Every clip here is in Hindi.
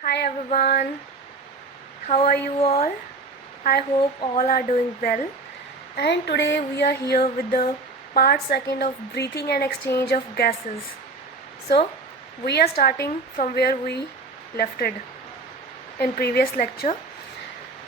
Hi everyone, how are you all? I hope all are doing well. And today we are here with the part second of breathing and exchange of gases. So we are starting from where we left it in previous lecture.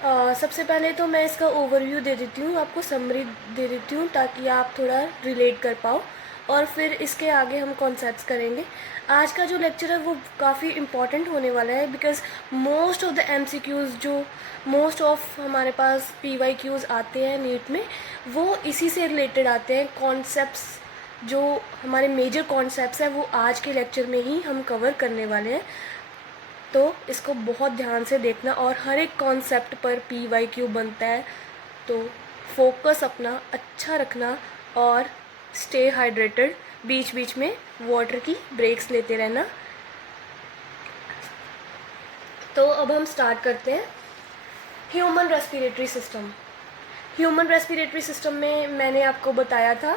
सबसे पहले तो मैं इसका ओवरव्यू दे देती हूँ, आपको समरी दे देती हूँ ताकि आप थोड़ा रिलेट कर पाओ और फिर इसके आगे हम कॉन्सेप्ट्स करेंगे. आज का जो लेक्चर है वो काफ़ी इम्पॉर्टेंट होने वाला है because most of the MCQs जो मोस्ट ऑफ हमारे पास PYQs आते हैं नीट में वो इसी से रिलेटेड आते हैं. कॉन्सेप्ट्स जो हमारे मेजर कॉन्सेप्ट्स हैं वो आज के लेक्चर में ही हम कवर करने वाले हैं, तो इसको बहुत ध्यान से देखना और हर एक कॉन्सेप्ट पर PYQ बनता है, तो फोकस अपना अच्छा रखना और स्टे हाइड्रेटेड, बीच बीच में वाटर की ब्रेक्स लेते रहना. तो अब हम स्टार्ट करते हैं. Human respiratory system. Human respiratory system में मैंने आपको बताया था,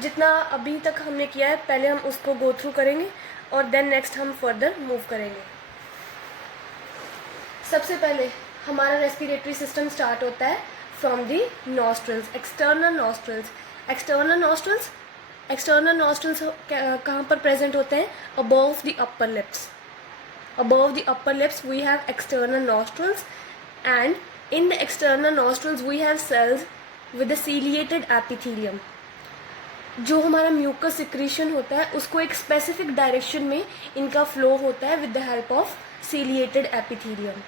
जितना अभी तक हमने किया है पहले हम उसको गो थ्रू करेंगे और देन नेक्स्ट हम फर्दर मूव करेंगे. सबसे पहले हमारा रेस्पिरेटरी सिस्टम स्टार्ट होता है from the nostrils, external nostrils. External nostrils कहाँ पर प्रेजेंट होते हैं? Above the upper lips. Above the upper lips we have external nostrils, and in the external nostrils we have cells with a ciliated epithelium. जो हमारा म्यूकस सिक्रीशन होता है उसको एक स्पेसिफिक डायरेक्शन में इनका फ्लो होता है with the help of ciliated epithelium.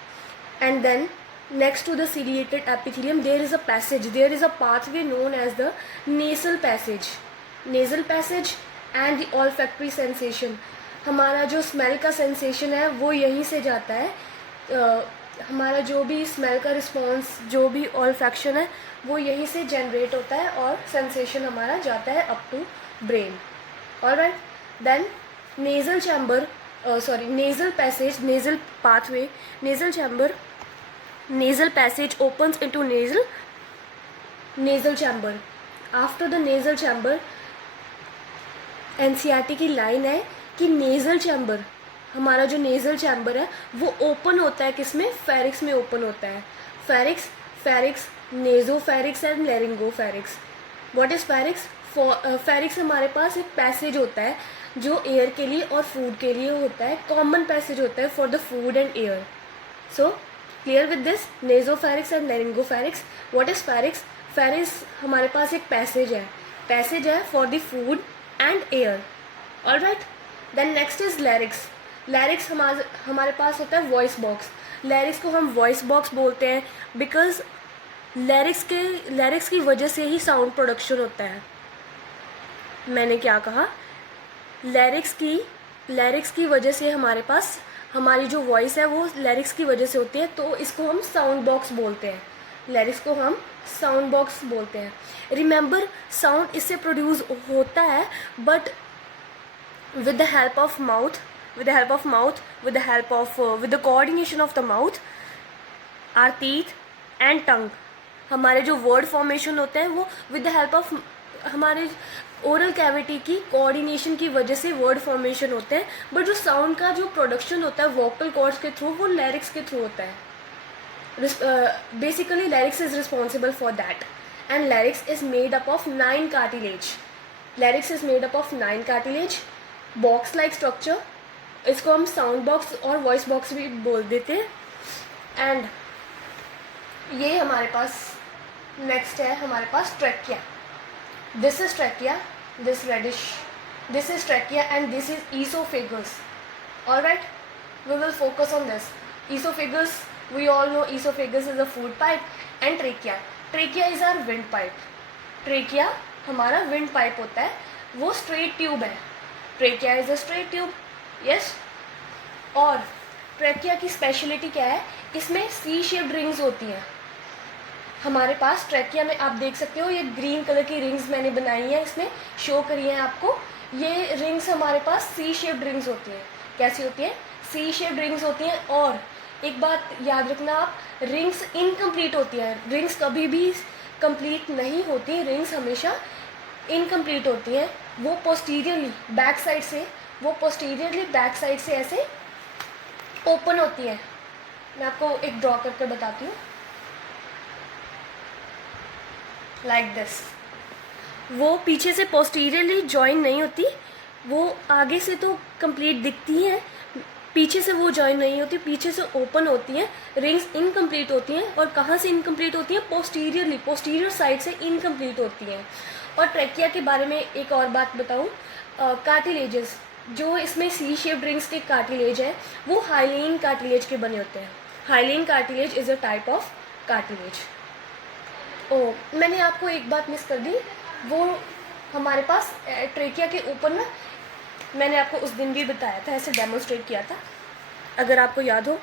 And then next to the ciliated epithelium there is a passage, there is a pathway known as the nasal passage and the olfactory sensation. हमारा जो स्मेल का सेंसेशन है वो यहीं से जाता है. हमारा जो भी स्मेल का रिस्पॉन्स, जो भी ऑल्फैक्शन है वो यहीं से जनरेट होता है और सेंसेशन हमारा जाता है up to brain. Alright, then nasal chamber, nasal passage, nasal pathway, nasal chamber, nasal passage opens into nasal chamber. After the nasal chamber NCERT की लाइन है कि नेज़ल चैम्बर, हमारा जो नेज़ल चैम्बर है वो ओपन होता है किसमें? फेरिक्स में ओपन होता है. Pharynx, nasopharynx and laryngopharynx. What is pharynx? Pharynx हमारे पास एक पैसेज होता है जो एयर के लिए और फूड के लिए होता है, कॉमन पैसेज होता है for the food and air. So clear with this, nasopharynx and laryngopharynx. What is pharynx? Pharynx हमारे पास एक पैसेज है for the food and air. Alright, then next is larynx. Larynx हमारे पास होता है वॉइस बॉक्स. लैरिक्स को हम वॉइस बॉक्स बोलते हैं बिकॉज लैरिक्स की वजह से ही साउंड प्रोडक्शन होता है. मैंने क्या कहा? लैरिक्स की वजह से हमारे पास हमारी जो वॉइस है वो लैरिक्स की वजह से होती है, तो इसको हम साउंड बॉक्स बोलते हैं. लैरिक्स को हम साउंड बॉक्स बोलते हैं. रिमेंबर, साउंड इससे प्रोड्यूस होता है but with the help of mouth, with the coordination of the mouth, our teeth and tongue. हमारे जो वर्ड फॉर्मेशन होते हैं वो विद द हेल्प ऑफ हमारे ओरल कैविटी की कोऑर्डिनेशन की वजह से वर्ड फॉर्मेशन होते हैं, बट जो साउंड का जो प्रोडक्शन होता है वोकल कॉर्ड्स के थ्रू वो लैरिक्स के थ्रू होता है. Basically larynx is responsible for that, and larynx is made up of 9 cartilage. Box like structure, इसको हम साउंड बॉक्स और वॉइस बॉक्स भी बोल देते हैं. एंड ये हमारे पास नेक्स्ट है, हमारे पास trachea. This is trachea, this reddish, this is trachea and this is oesophagus. Alright, we will focus on this. Oesophagus, we all know oesophagus is a food pipe and trachea is our wind pipe. Trachea हमारा विंड पाइप होता है, वो स्ट्रेट ट्यूब है. Trachea is a straight tube, yes. और ट्रेकिया की स्पेशलिटी क्या है? इसमें सी शेप्ड रिंग्स होती हैं. हमारे पास ट्रेकिया में आप देख सकते हो ये ग्रीन कलर की रिंग्स मैंने बनाई हैं, इसमें शो करी हैं आपको. ये रिंग्स हमारे पास सी शेप्ड रिंग्स होती हैं. कैसी होती हैं? सी शेप्ड रिंग्स होती हैं. और एक बात याद रखना आप, रिंग्स इनकम्प्लीट होती हैं. रिंग्स कभी भी कंप्लीट नहीं होती, रिंग्स हमेशा इनकम्प्लीट होती हैं. वो पोस्टीरियरली बैक साइड से ऐसे ओपन होती हैं। मैं आपको एक ड्रॉ करके बताती हूँ, लाइक दिस। वो पीछे से पोस्टीरियरली जॉइन नहीं होती, वो आगे से तो कंप्लीट दिखती हैं, पीछे से वो जॉइन नहीं होती, पीछे से ओपन होती हैं, रिंग्स इनकम्प्लीट होती हैं। और कहाँ से इनकम्प्लीट होती हैं? पोस्टीरियरली, पोस्टीरियर साइड से इनकम्प्लीट होती हैं। और ट्रैकिया के बारे में एक और बात बताऊँ, कार्टिलेजेस जो इसमें सी शेप्ड रिंग्स के कार्टिलेज है वो हाइलिन कार्टिलेज के बने होते हैं। Hyaline cartilage is a type of cartilage. Oh, मैंने आपको एक बात मिस कर दी, वो हमारे पास ट्रेकिया के ऊपर ना, मैंने आपको उस दिन भी बताया था, ऐसे डेमोन्स्ट्रेट किया था, अगर आपको याद हो।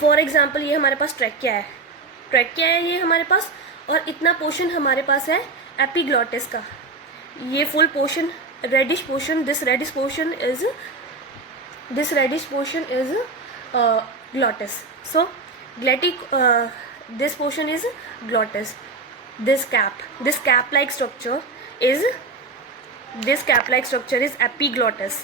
फॉर एग्जांपल ये हमारे पास ट्रैकिया है, ट्रैकिया है ये हमारे पास, और इतना पोर्शन हमारे पास है एपिग्लॉटिस का। ये full portion, reddish portion, this reddish portion is glottis. So this portion is glottis. This cap-like structure is epiglottis.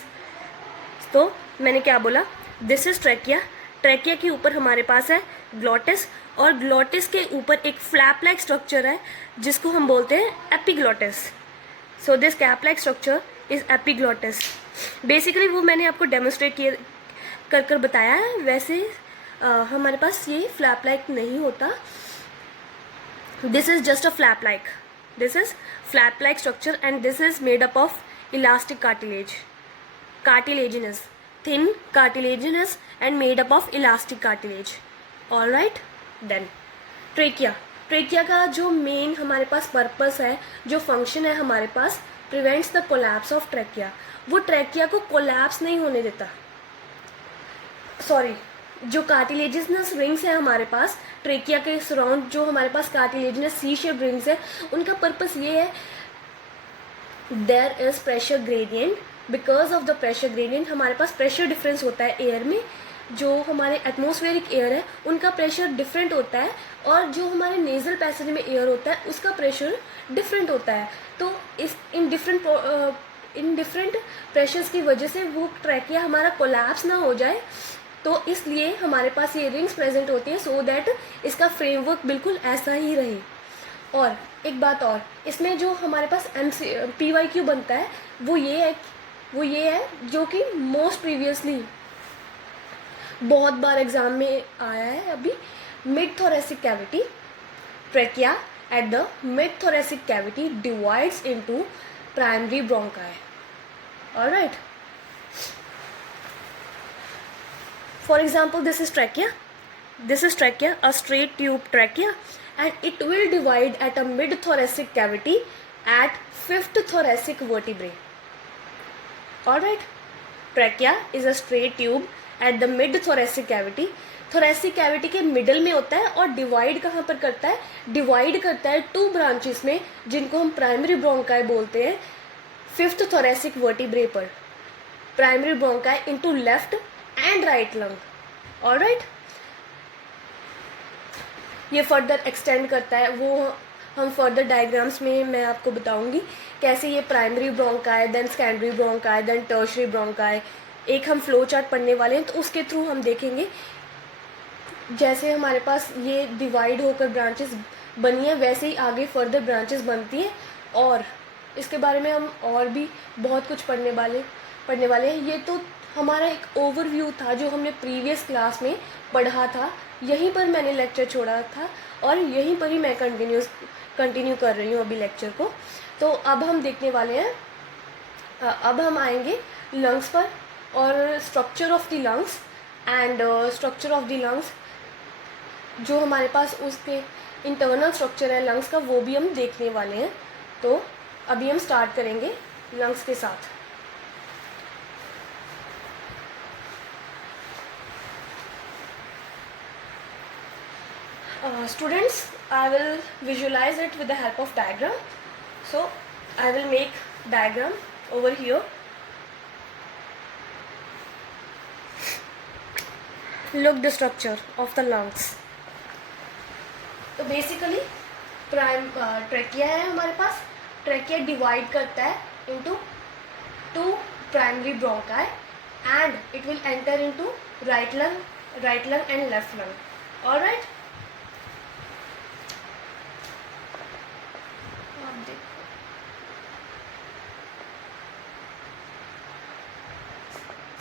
तो मैंने क्या बोला, दिस इज ट्रैकिया, ट्रैकिया के ऊपर हमारे पास है ग्लॉटिस, और ग्लॉटिस के ऊपर एक फ्लैप लाइक स्ट्रक्चर है जिसको हम बोलते हैं epiglottis. So this cap like structure is epiglottis. Basically वो मैंने आपको डेमोन्स्ट्रेट कर बताया है। वैसे हमारे पास ये फ्लैप लाइक नहीं होता, this is just a flap like structure, and this is made up of elastic cartilaginous, thin cartilaginous and made up of elastic cartilage. All right, then trachea का जो मेन हमारे पास पर्पस है, जो फंक्शन है हमारे पास, prevents the collapse of trachea. वो ट्रेकिया को कोलैप्स नहीं होने देता। सॉरी, जो कार्टिलेजिनस रिंग्स है हमारे पास ट्रेकिया के सराउंड, जो हमारे पास कार्टिलेजिनस सी शेप रिंग्स है, उनका पर्पस ये है, there is pressure gradient, because of the pressure gradient हमारे पास प्रेशर डिफरेंस होता है एयर में। जो हमारे एटमॉस्फेरिक एयर है उनका प्रेशर डिफरेंट होता है, और जो हमारे नेजल पैसेज में एयर होता है उसका प्रेशर डिफरेंट होता है। तो इस इन डिफरेंट प्रेशर्स की वजह से वो ट्रैकिया हमारा कोलैप्स ना हो जाए, तो इसलिए हमारे पास ये रिंग्स प्रेजेंट होती हैं, सो दैट इसका फ्रेमवर्क बिल्कुल ऐसा ही रहे। और एक बात और, इसमें जो हमारे पास PYQ बनता है वो ये है जो कि मोस्ट प्रीवियसली बहुत बार एग्जाम में आया है अभी, mid thoracic cavity, trachea at the mid thoracic cavity divides into primary bronchi. Alright, for example this is trachea, a straight tube trachea, and it will divide at a mid thoracic cavity at 5th thoracic vertebrae. Alright, trachea is a straight tube at the mid thoracic cavity. thoracic cavity के मिडल में होता है, और डिवाइड कहाँ पर करता है? डिवाइड करता है 2 ब्रांचेस में, जिनको हम प्राइमरी ब्रोंकाई बोलते हैं, 5th thoracic vertebrae पर। Primary bronchi into left and right lung. Alright, ये फर्दर एक्सटेंड करता है, वो हम फर्दर डायग्राम्स में मैं आपको बताऊंगी कैसे ये primary bronchi, then secondary bronchi, then tertiary bronchi, एक हम फ्लो चार्ट पढ़ने वाले हैं, तो उसके थ्रू हम देखेंगे जैसे हमारे पास ये डिवाइड होकर ब्रांचेस बनी है, वैसे ही आगे फर्दर ब्रांचेस बनती हैं। और इसके बारे में हम और भी बहुत कुछ पढ़ने वाले हैं। ये तो हमारा एक ओवरव्यू था जो हमने प्रीवियस क्लास में पढ़ा था, यहीं पर मैंने लेक्चर छोड़ा था, और यहीं पर ही मैं कंटिन्यू कर रही हूँ अभी लेक्चर को। तो अब हम देखने वाले हैं, अब हम आएंगे लंग्स पर, और structure of the lungs and structure of the lungs, जो हमारे पास उसके इंटरनल स्ट्रक्चर है लंग्स का, वो भी हम देखने वाले हैं। तो अभी हम स्टार्ट करेंगे लंग्स के साथ। Students, I will visualize it with the help of diagram. So I will make diagram over here. Look the structure of the lungs. तो बेसिकली ट्रैकिया है हमारे पास, ट्रैकिया डिवाइड करता है into 2 primary bronchi, and it will enter into right lung and left lung. All right.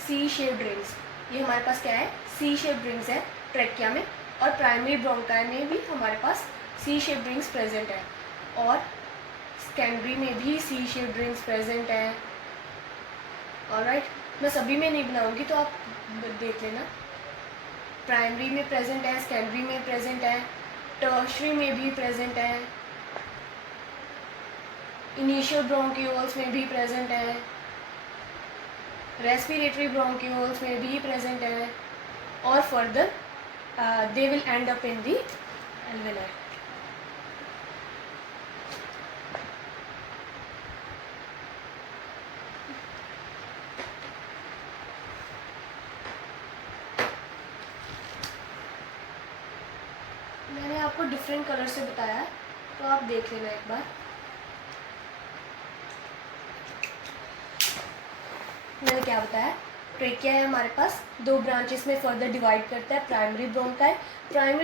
C shaped rings, ये हमारे पास क्या है, सी शेप्ड रिंग्स है ट्रेकिया में, और प्राइमरी ब्रोंकाई में भी हमारे पास सी शेप्ड रिंग्स प्रेजेंट है, और सेकेंडरी में भी सी शेप्ड रिंग्स प्रेजेंट है. ऑलराइट, मैं सभी में नहीं बनाऊंगी तो आप देख लेना. प्राइमरी में प्रेजेंट है, सेकेंडरी में प्रेजेंट है, टर्शरी में भी प्रेजेंट है, इनिशियल ब्रोंक्यूल्स में भी प्रेजेंट है, रेस्पिरेटरी ब्रोंक्यूल्स में भी प्रेजेंट है, और further they will and up in the alveoli. मैंने आपको डिफरेंट कलर से बताया है तो आप देख लेना एक बार. मैंने क्या बताया, ट्रेकिया है हमारे पास, दो ब्रांचेस में फर्दर डिवाइड करता है. प्राइमरी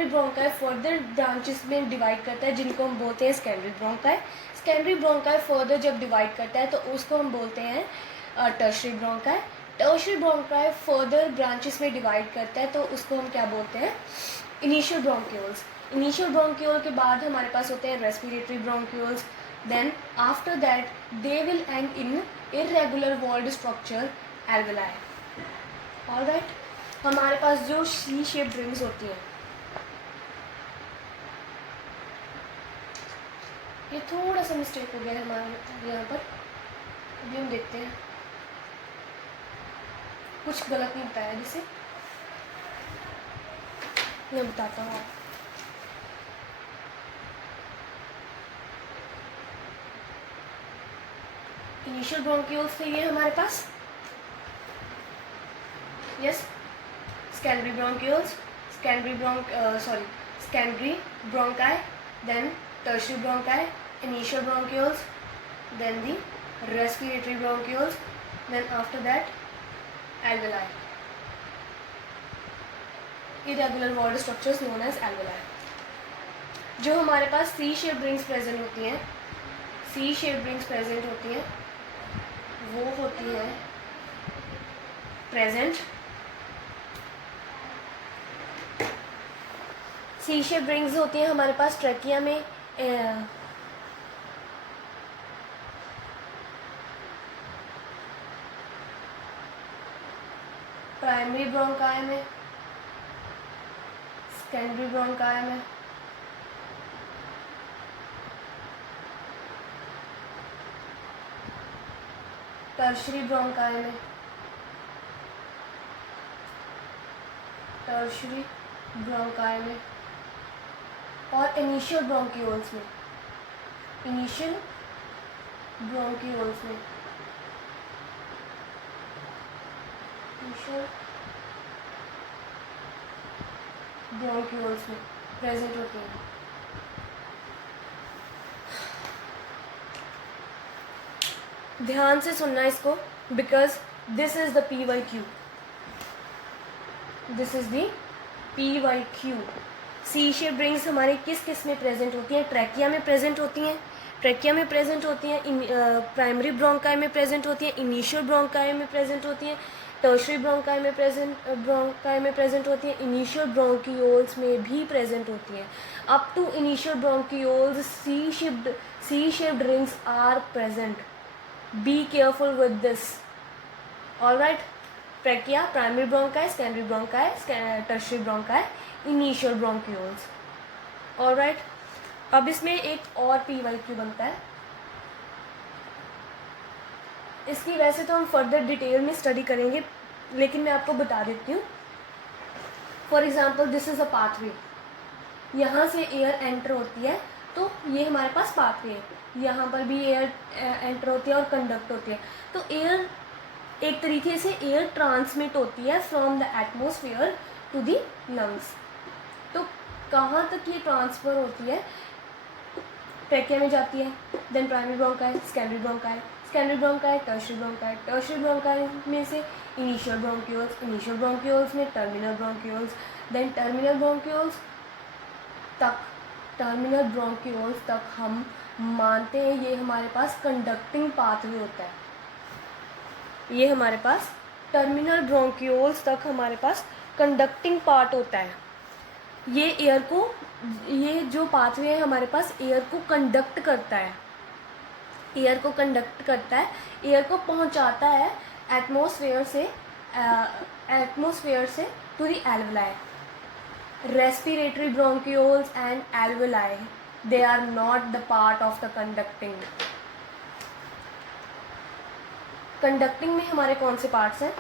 ब्रोंकाई फर्दर ब्रांचेस में डिवाइड करता है जिनको हम बोलते हैं सेकेंडरी ब्रोंकाई फर्दर जब डिवाइड करता है तो उसको हम बोलते हैं टर्शरी ब्रोंकाई फर्दर ब्रांचेस में डिवाइड करता है तो उसको हम क्या बोलते हैं, इनिशियल ब्रोंक्यूल के बाद हमारे पास होते हैं respiratory bronchioles. Then after that they will end in irregular walled structure alveoli. Alright, हमारे पास जो सी शेप्ड रिंग्स होती हैं, ये थोड़ा सा मिस्टेक हो गया है हमारे यहाँ पर, अभी हम देखते हैं. कुछ गलत नहीं बताया जिसे मैं बताता हूँ. इनिशियल ब्रोंक्यूल्स थे ये हमारे पास, yes. Secondary bronchi, then tertiary bronchi, initial bronchioles, then the respiratory bronchioles, then after that alveoli. Irregular walled structures known as alveoli. जो हमारे पास सी शेप्ड रिंग्स प्रेजेंट होती हैं, वो होती है प्रेजेंट. सी शेप रिंग्स होती हैं हमारे पास ट्रेकिया में, प्राइमरी ब्रोंकाई में, सेकेंडरी ब्रोंकाई में, टर्शरी ब्रोंकाई में, और इनिशियल ब्रोंक्यूल्स में. प्रेजेंट होती हैं. ध्यान से सुनना इसको, because this is the PYQ. C shape rings हमारे किस में प्रेजेंट होती हैं, ट्रेकिया में प्रेजेंट होती हैं, प्राइमरी ब्रोंकाई में प्रेजेंट होती हैं, इनिशियल ब्रोंकाई में प्रेजेंट होती हैं, टर्शरी ब्रोंकाई में प्रेजेंट होती हैं, इनिशियल ब्रोंक्यूल्स में भी प्रेजेंट होती हैं. Up to initial bronchioles C shaped rings are present. Be careful with this. All right. Trachea, primary bronchi, secondary bronchi, tertiary bronchi, initial bronchioles. All right. अब इसमें एक और PYQ बनता है. इसकी वैसे तो हम फर्दर डिटेल में स्टडी करेंगे, लेकिन मैं आपको बता देती हूँ. For example this is a pathway. यहाँ से एयर एंटर होती है तो ये हमारे पास पाथवे है. यहाँ पर भी एयर एंटर होती है और कंडक्ट होती है. तो एयर एक तरीके से एयर ट्रांसमिट होती है from the atmosphere to the lungs. तो कहाँ तक ये ट्रांसफ़र होती है, ट्रेकिया में जाती है, then primary bronchi, secondary secondary bronchi, tertiary bronchi, tertiary bronchi में से इनिशियल ब्रोंक्यूल्स, इनिशियल ब्रोंक्यूल्स में terminal bronchioles, then terminal bronchioles तक हम मानते हैं ये हमारे पास कंडक्टिंग पाथवे होता है। ये हमारे पास टर्मिनल ब्रोंक्यूल्स तक हमारे पास कंडक्टिंग पार्ट होता है। ये जो पाथवे है हमारे पास एयर को कंडक्ट करता है, एयर को पहुंचाता है एटमॉस्फेयर से to the alveoli. Respiratory bronchioles and alveoli, they are not the part of the conducting में हमारे कौन से पार्ट्स हैं?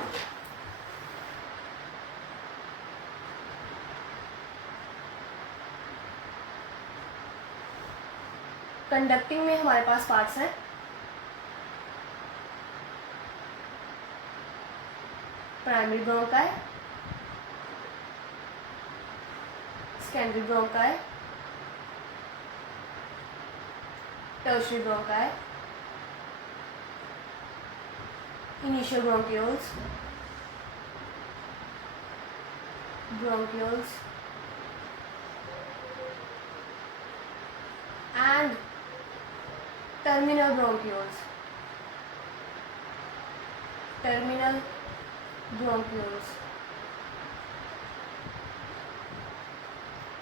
कंडक्टिंग में हमारे पास पार्ट्स हैं primary bronchi, secondary bronchi, tertiary bronchi, initial bronchioles and terminal bronchioles.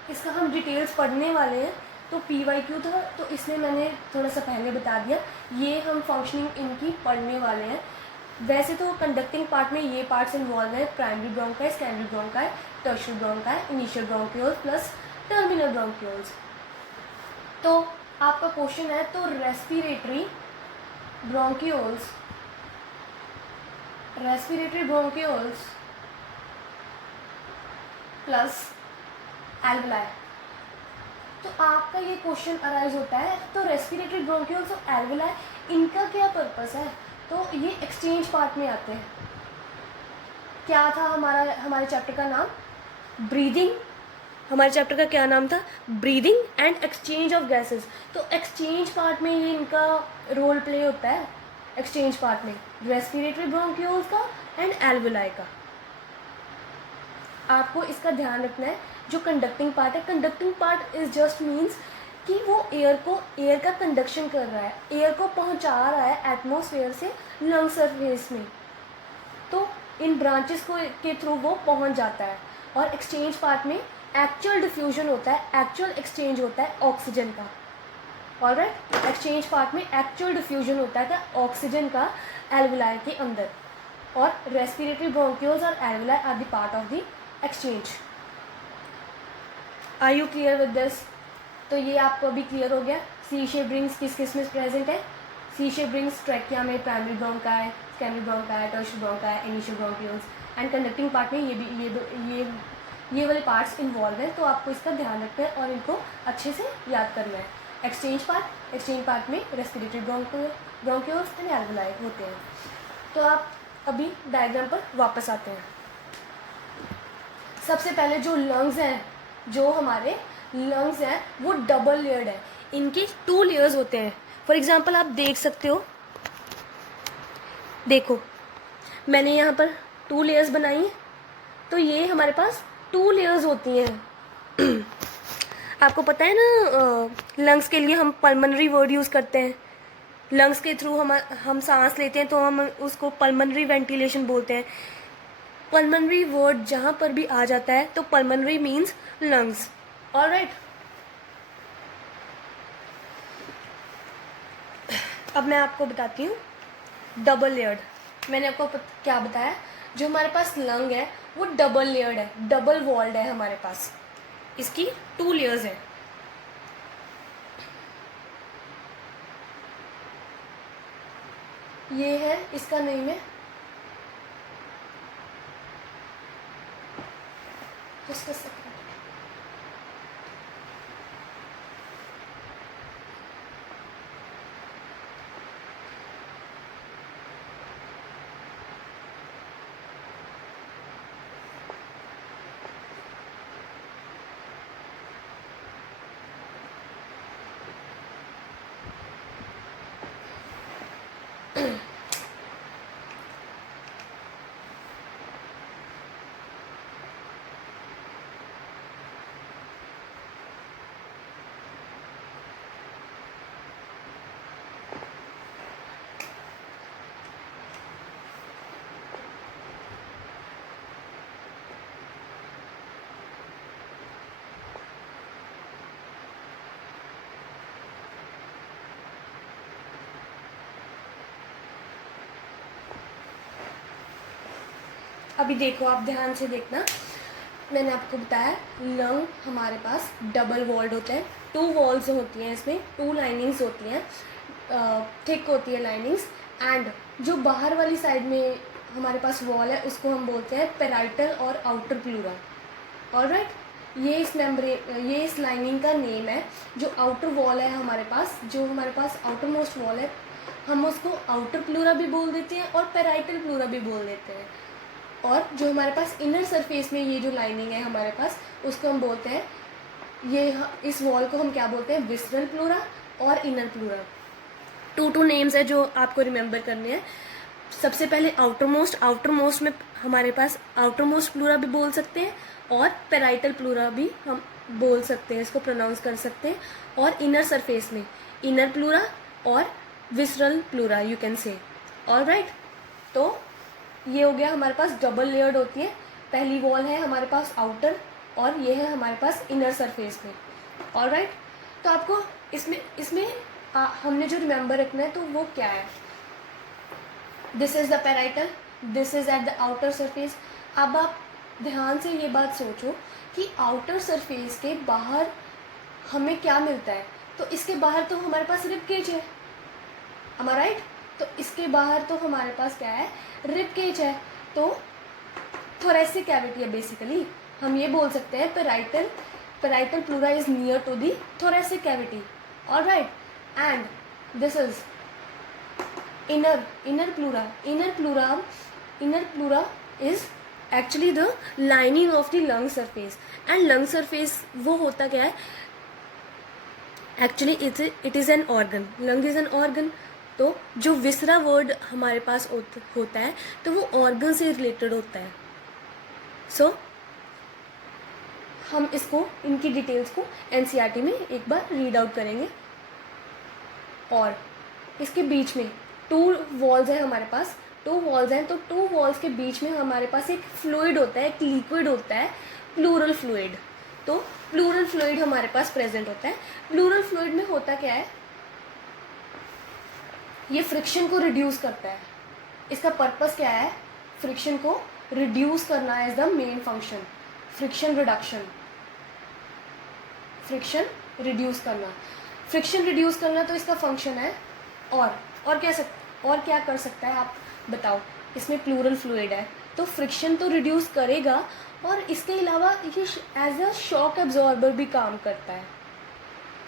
इसका हम डिटेल्स पढ़ने वाले हैं, तो PYQ था तो इसमें मैंने थोड़ा सा पहले बता दिया। ये हम फंक्शनिंग इनकी पढ़ने वाले हैं। वैसे तो कंडक्टिंग पार्ट में ये पार्ट्स इन्वॉल्व है, primary bronchi, secondary bronchi, tertiary bronchi, initial bronchioles plus terminal bronchioles. तो आपका क्वेश्चन है, तो रेस्पिरेटरी ब्रोंक्यूल्स प्लस एल्वेलाई, तो आपका ये क्वेश्चन अराइज होता है, तो रेस्पिरेटरी ब्रोंक्यूल्स और एल्वेलाई इनका क्या पर्पस है? तो ये एक्सचेंज पार्ट में आते हैं। क्या था हमारे चैप्टर का नाम? ब्रीदिंग। हमारे चैप्टर का क्या नाम था? Breathing and exchange of gases. तो एक्सचेंज पार्ट में ये इनका रोल प्ले होता है, एक्सचेंज पार्ट में रेस्पिरेटरी ब्रोंक्यूल्स का एंड एल्वेलाई का। आपको इसका ध्यान रखना है। जो कंडक्टिंग पार्ट है, conducting part is just means कि वो एयर का कंडक्शन कर रहा है, एयर को पहुंचा रहा है एटमॉस्फेयर से लंग सरफेस में, तो इन ब्रांचेस के थ्रू वो पहुंच जाता है। और एक्सचेंज पार्ट में एक्चुअल डिफ्यूजन होता है, एक्चुअल एक्सचेंज होता है ऑक्सीजन का। ऑलराइट, एक्सचेंज पार्ट में एक्चुअल डिफ्यूजन होता है ऑक्सीजन का एल्वेलाई के अंदर। और रेस्पिरेटरी ब्रोंक्यूल्स और alveoli are the part of the exchange. Are you clear with this? तो ये आपको अभी क्लियर हो गया। सी शेप रिंग्स किस में प्रेजेंट है? सी शेप रिंग्स ट्रैकिया में, primary bronchi, secondary bronchi, tertiary bronchi, initial bronchioles and conducting part में ये वाले पार्ट्स इन्वॉल्व हैं। तो आपको इसका ध्यान रखना है और इनको अच्छे से याद करना है। एक्सचेंज पार्ट में रेस्पिरेटरी ब्रोंक्यूल्स एंड एल्वेलाई होते हैं। तो आप अभी डायग्राम पर वापस आते हैं। सबसे पहले जो हमारे लंग्स हैं वो डबल लेयर्ड है, इनके 2 लेयर्स होते हैं। फॉर एग्जांपल आप देख सकते हो, देखो मैंने यहाँ पर 2 लेयर्स बनाई हैं, तो ये हमारे पास 2 लेयर्स होती हैं। आपको पता है ना, लंग्स के लिए हम पल्मनरी वर्ड यूज़ करते हैं। लंग्स के थ्रू हम सांस लेते हैं तो हम उसको पल्मनरी वेंटिलेशन बोलते हैं। पल्मनरी वर्ड जहाँ पर भी आ जाता है तो पल्मनरी मीन्स लंग्स। ऑलराइट, अब मैं आपको बताती हूँ डबल लेयर्ड। मैंने आपको क्या बताया, जो हमारे पास लंग है वो डबल लेयर्ड है, डबल वॉल्ड है हमारे पास। इसकी 2 लेयर्स हैं। ये है, इसका नेम है just a second. अभी देखो, आप ध्यान से देखना, मैंने आपको बताया लंग हमारे पास डबल वॉल्ड होता है, 2 वॉल्स होती हैं, इसमें 2 लाइनिंग्स होती हैं, थिक होती है लाइनिंग्स। एंड जो बाहर वाली साइड में हमारे पास वॉल है उसको हम बोलते हैं पेराइटल और आउटर प्लूरा। ऑलराइट, ये इस लाइनिंग का नेम है। जो आउटर वॉल है हमारे पास, जो हमारे पास आउटर मोस्ट वॉल है, हम उसको आउटर प्लूरा भी बोल देते हैं और पेराइटल प्लूरा भी बोल देते हैं। और जो हमारे पास इनर सरफेस में ये जो लाइनिंग है हमारे पास, उसको हम बोलते हैं, इस वॉल को हम क्या बोलते हैं, विसरल प्लूरा और इनर प्लूरा। टू नेम्स है जो आपको रिमेंबर करने हैं। सबसे पहले आउटर मोस्ट में हमारे पास आउटर मोस्ट प्लूरा भी बोल सकते हैं और पेराइटल प्लूरा भी हम बोल सकते हैं, इसको प्रोनाउंस कर सकते हैं। और इनर सरफेस में इनर प्लूरा और विसरल प्लूरा यू कैन से। ऑलराइट, तो ये हो गया हमारे पास डबल लेयर्ड होती है। पहली वॉल है हमारे पास आउटर और ये है हमारे पास इनर सरफेस में। ऑलराइट, तो आपको इसमें हमने जो रिमेंबर रखना है तो वो क्या है, this is the parietal, this is at the outer surface. अब आप ध्यान से ये बात सोचो कि आउटर सरफेस के बाहर हमें क्या मिलता है, तो इसके बाहर तो हमारे पास रिब केज है, am I right? तो इसके बाहर तो हमारे पास क्या है, रिब केज है, तो थोरेसिक कैविटी है। बेसिकली हम ये बोल सकते हैं parietal pleura is near to the thoracic cavity. Alright, and this is inner plura is actually the lining of the lung surface, and lung surface वो होता क्या है, actually it is an organ, lung is an organ। तो जो विसरा वर्ड हमारे पास होता है तो वो ऑर्गन से रिलेटेड होता है। सो हम इसको, इनकी डिटेल्स को एनसीईआरटी में एक बार रीड आउट करेंगे। और इसके बीच में 2 वॉल्स है हमारे पास, 2 वॉल्स हैं, तो 2 वॉल्स के बीच में हमारे पास एक फ्लूइड होता है, एक लिक्विड होता है, प्लूरल फ्लूइड। तो प्लूरल फ्लूइड हमारे पास प्रेजेंट होता है। प्लूरल फ्लूइड में होता क्या है, ये फ्रिक्शन को रिड्यूस करता है। इसका पर्पस क्या है, फ्रिक्शन को रिड्यूस करना as the main function, friction reduce करना तो इसका फंक्शन है। और क्या कर सकता है आप बताओ, इसमें प्लूरल फ्लूइड है तो फ्रिक्शन तो रिड्यूस करेगा, और इसके अलावा ये एज अ शॉक एब्जॉर्बर भी काम करता है।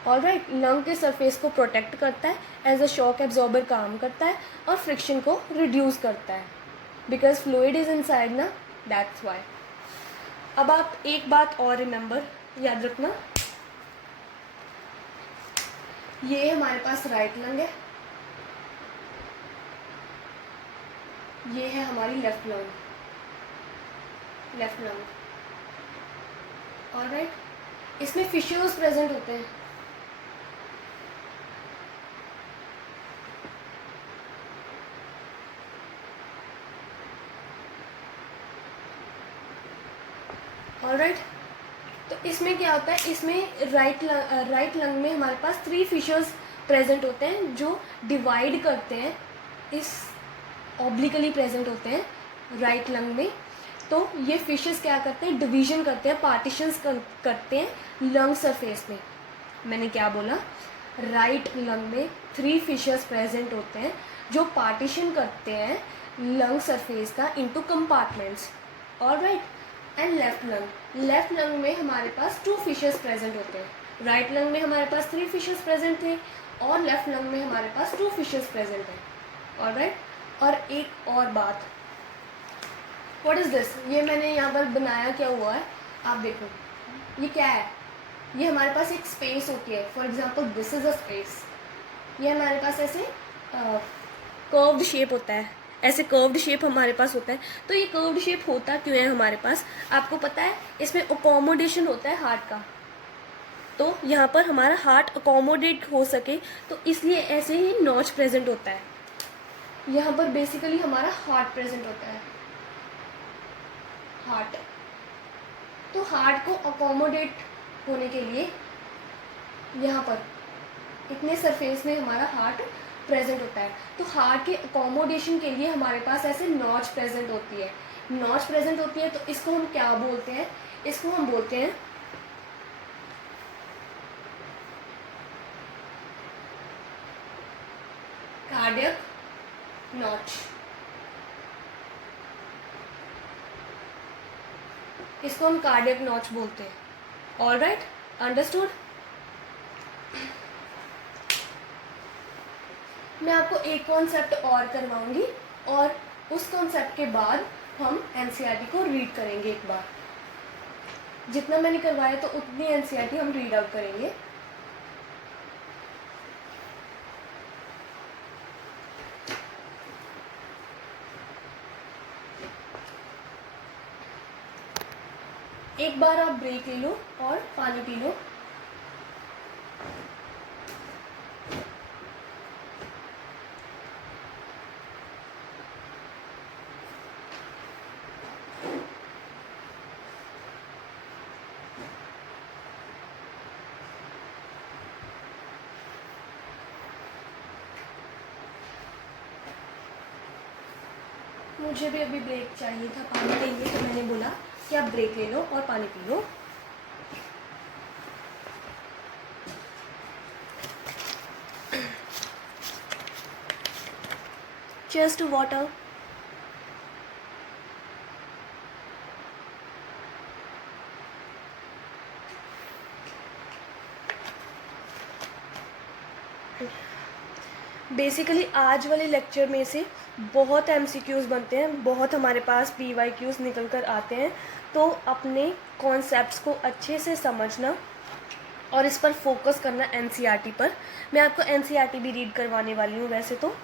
ऑलराइट, लंग के सरफेस को प्रोटेक्ट करता है, एज अ शॉक एब्जॉर्बर काम करता है, और फ्रिक्शन को रिड्यूस करता है, बिकॉज फ्लूइड इज इनसाइड ना, दैट्स वाई। अब आप एक बात और रिमेंबर याद रखना, ये हमारे पास राइट लंग है, ये है हमारी लेफ्ट लंग। ऑलराइट, इसमें फिशर्स प्रेजेंट होते हैं। ऑलराइट, तो इसमें क्या होता है, इसमें राइट लंग में हमारे पास 3 फिशर्स प्रेजेंट होते हैं जो डिवाइड करते हैं, इस ऑब्लिकली प्रेजेंट होते हैं राइट लंग में। तो ये फिशेस क्या करते हैं, डिवीजन करते हैं, पार्टीशंस करते हैं लंग सरफेस में। मैंने क्या बोला, राइट लंग में 3 फिशेस प्रेजेंट होते हैं जो पार्टीशन करते हैं लंग सरफेस का into compartments. Alright, and left lung में हमारे पास 2 फिशेस प्रेजेंट होते हैं। राइट लंग में हमारे पास 3 फिशेस प्रेजेंट थे और लेफ्ट लंग में हमारे पास 2 फिशेस प्रेजेंट हैं। ऑलराइट, और एक और बात, व्हाट इज़ दिस, ये मैंने यहाँ पर बनाया क्या हुआ है, आप देखो ये क्या है, ये हमारे पास एक स्पेस होती है। For example this is a space, ये हमारे पास ऐसे कर्व्ड शेप होता है, ऐसे कर्व्ड शेप हमारे पास होता है। तो ये कर्व्ड शेप होता क्यों है हमारे पास, आपको पता है, इसमें अकोमोडेशन होता है हार्ट का। तो यहाँ पर हमारा हार्ट अकोमोडेट हो सके तो इसलिए ऐसे ही नॉच प्रेजेंट होता है। यहाँ पर बेसिकली हमारा हार्ट प्रेजेंट होता है, हार्ट। तो हार्ट को अकोमोडेट होने के लिए यहाँ पर इतने सरफेस में हमारा हार्ट प्रेजेंट होता है। तो हार्ट के अकोमोडेशन के लिए हमारे पास ऐसे नॉच प्रेजेंट होती है, नॉच प्रेजेंट होती है। तो इसको हम क्या बोलते हैं, इसको हम बोलते हैं कार्डियक नॉच। इसको हम कार्डियक नॉच बोलते हैं। All right, understood. मैं आपको एक कॉन्सेप्ट और करवाऊंगी और उस कॉन्सेप्ट के बाद हम एनसीईआरटी को रीड करेंगे एक बार। जितना मैंने करवाया तो उतनी एनसीईआरटी हम रीड आउट करेंगे। एक बार आप ब्रेक ले लो और पानी पी लो। मुझे भी अभी ब्रेक चाहिए था पानी के लिए, तो मैंने बोला कि आप ब्रेक ले लो और पानी P low. Cheers to water. Basically आज वाले लेक्चर में से बहुत एमसीक्यूज़ बनते हैं, बहुत हमारे पास पीवाईक्यूज़ निकल कर आते हैं। तो अपने कॉन्सेप्ट्स को अच्छे से समझना और इस पर फोकस करना एनसीईआरटी पर। मैं आपको एनसीईआरटी भी रीड करवाने वाली हूँ वैसे तो।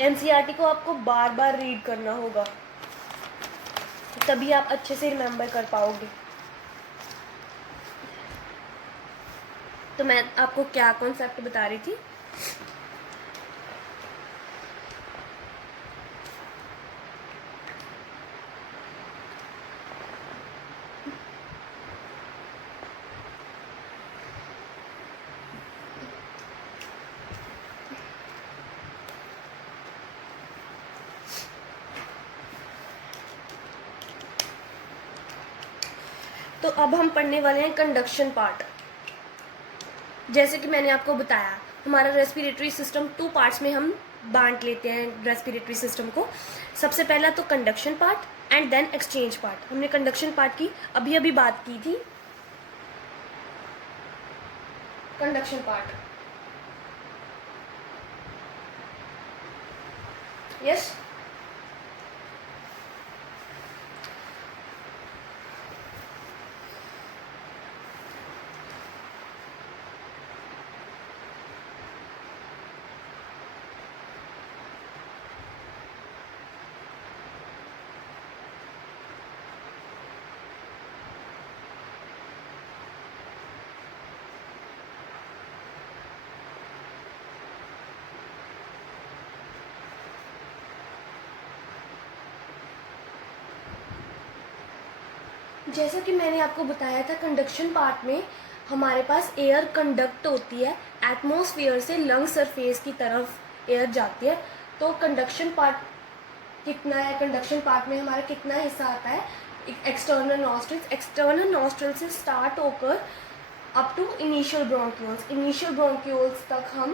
एनसीईआरटी को आपको बार बार रीड करना होगा, तभी आप अच्छे से रिमेंबर कर पाओगे। तो मैं आपको क्या कॉन्सेप्ट बता रही थी, तो अब हम पढ़ने वाले हैं कंडक्शन पार्ट। जैसे कि मैंने आपको बताया, हमारा रेस्पिरेटरी सिस्टम 2 पार्ट्स में हम बांट लेते हैं रेस्पिरेटरी सिस्टम को। सबसे पहला तो conduction part and then exchange part. हमने कंडक्शन पार्ट की अभी अभी बात की थी। Conduction part, yes. जैसा कि मैंने आपको बताया था, कंडक्शन पार्ट में हमारे पास एयर कंडक्ट होती है, एटमॉस्फेयर से लंग सरफेस की तरफ एयर जाती है। तो कंडक्शन पार्ट कितना है, कंडक्शन पार्ट में हमारा कितना हिस्सा आता है, एक्सटर्नल नॉस्ट्रिल्स। एक्सटर्नल नॉस्ट्रिल से स्टार्ट होकर up to initial bronchioles, initial bronchioles तक हम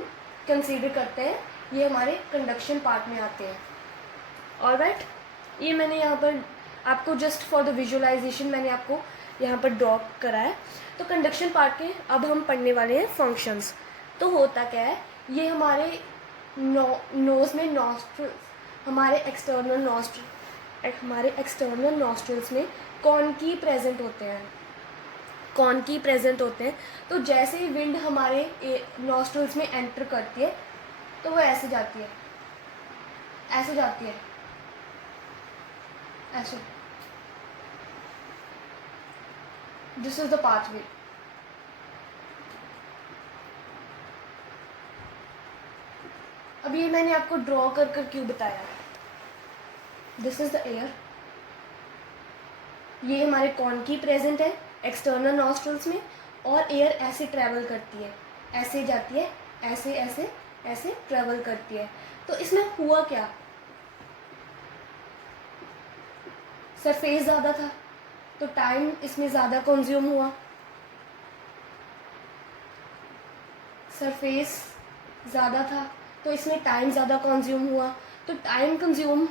कंसीडर करते हैं, ये हमारे कंडक्शन पार्ट में आते हैं। ऑलराइट, ये मैंने यहाँ पर आपको जस्ट फॉर द विजुअलाइजेशन मैंने आपको यहाँ पर ड्रॉ करा है। तो कंडक्शन पार्ट के अब हम पढ़ने वाले हैं फंक्शंस। तो होता क्या है, ये हमारे नोज़ में नॉस्ट्रिल्स, हमारे एक्सटर्नल नॉस्ट्रिल्स में कॉनकी प्रेजेंट होते हैं, कॉनकी प्रेजेंट होते हैं। तो जैसे ही विंड हमारे नॉस्ट्रिल्स में एंटर करती है तो वो ऐसे जाती है, ऐसे जाती है, ऐसे। This is the pathway. अब ये मैंने आपको ड्रॉ कर कर क्यों बताया। दिस इज द एयर, ये हमारे कॉनकी प्रेजेंट है एक्सटर्नल नॉस्ट्रल्स में, और एयर ऐसे ट्रैवल करती है, ऐसे जाती है, ऐसे ऐसे ऐसे ट्रैवल करती है। तो इसमें हुआ क्या, सरफेस ज़्यादा था तो टाइम इसमें ज़्यादा कंज्यूम हुआ, सरफेस ज़्यादा था तो इसमें टाइम ज़्यादा कंज्यूम हुआ। तो टाइम कंज्यूम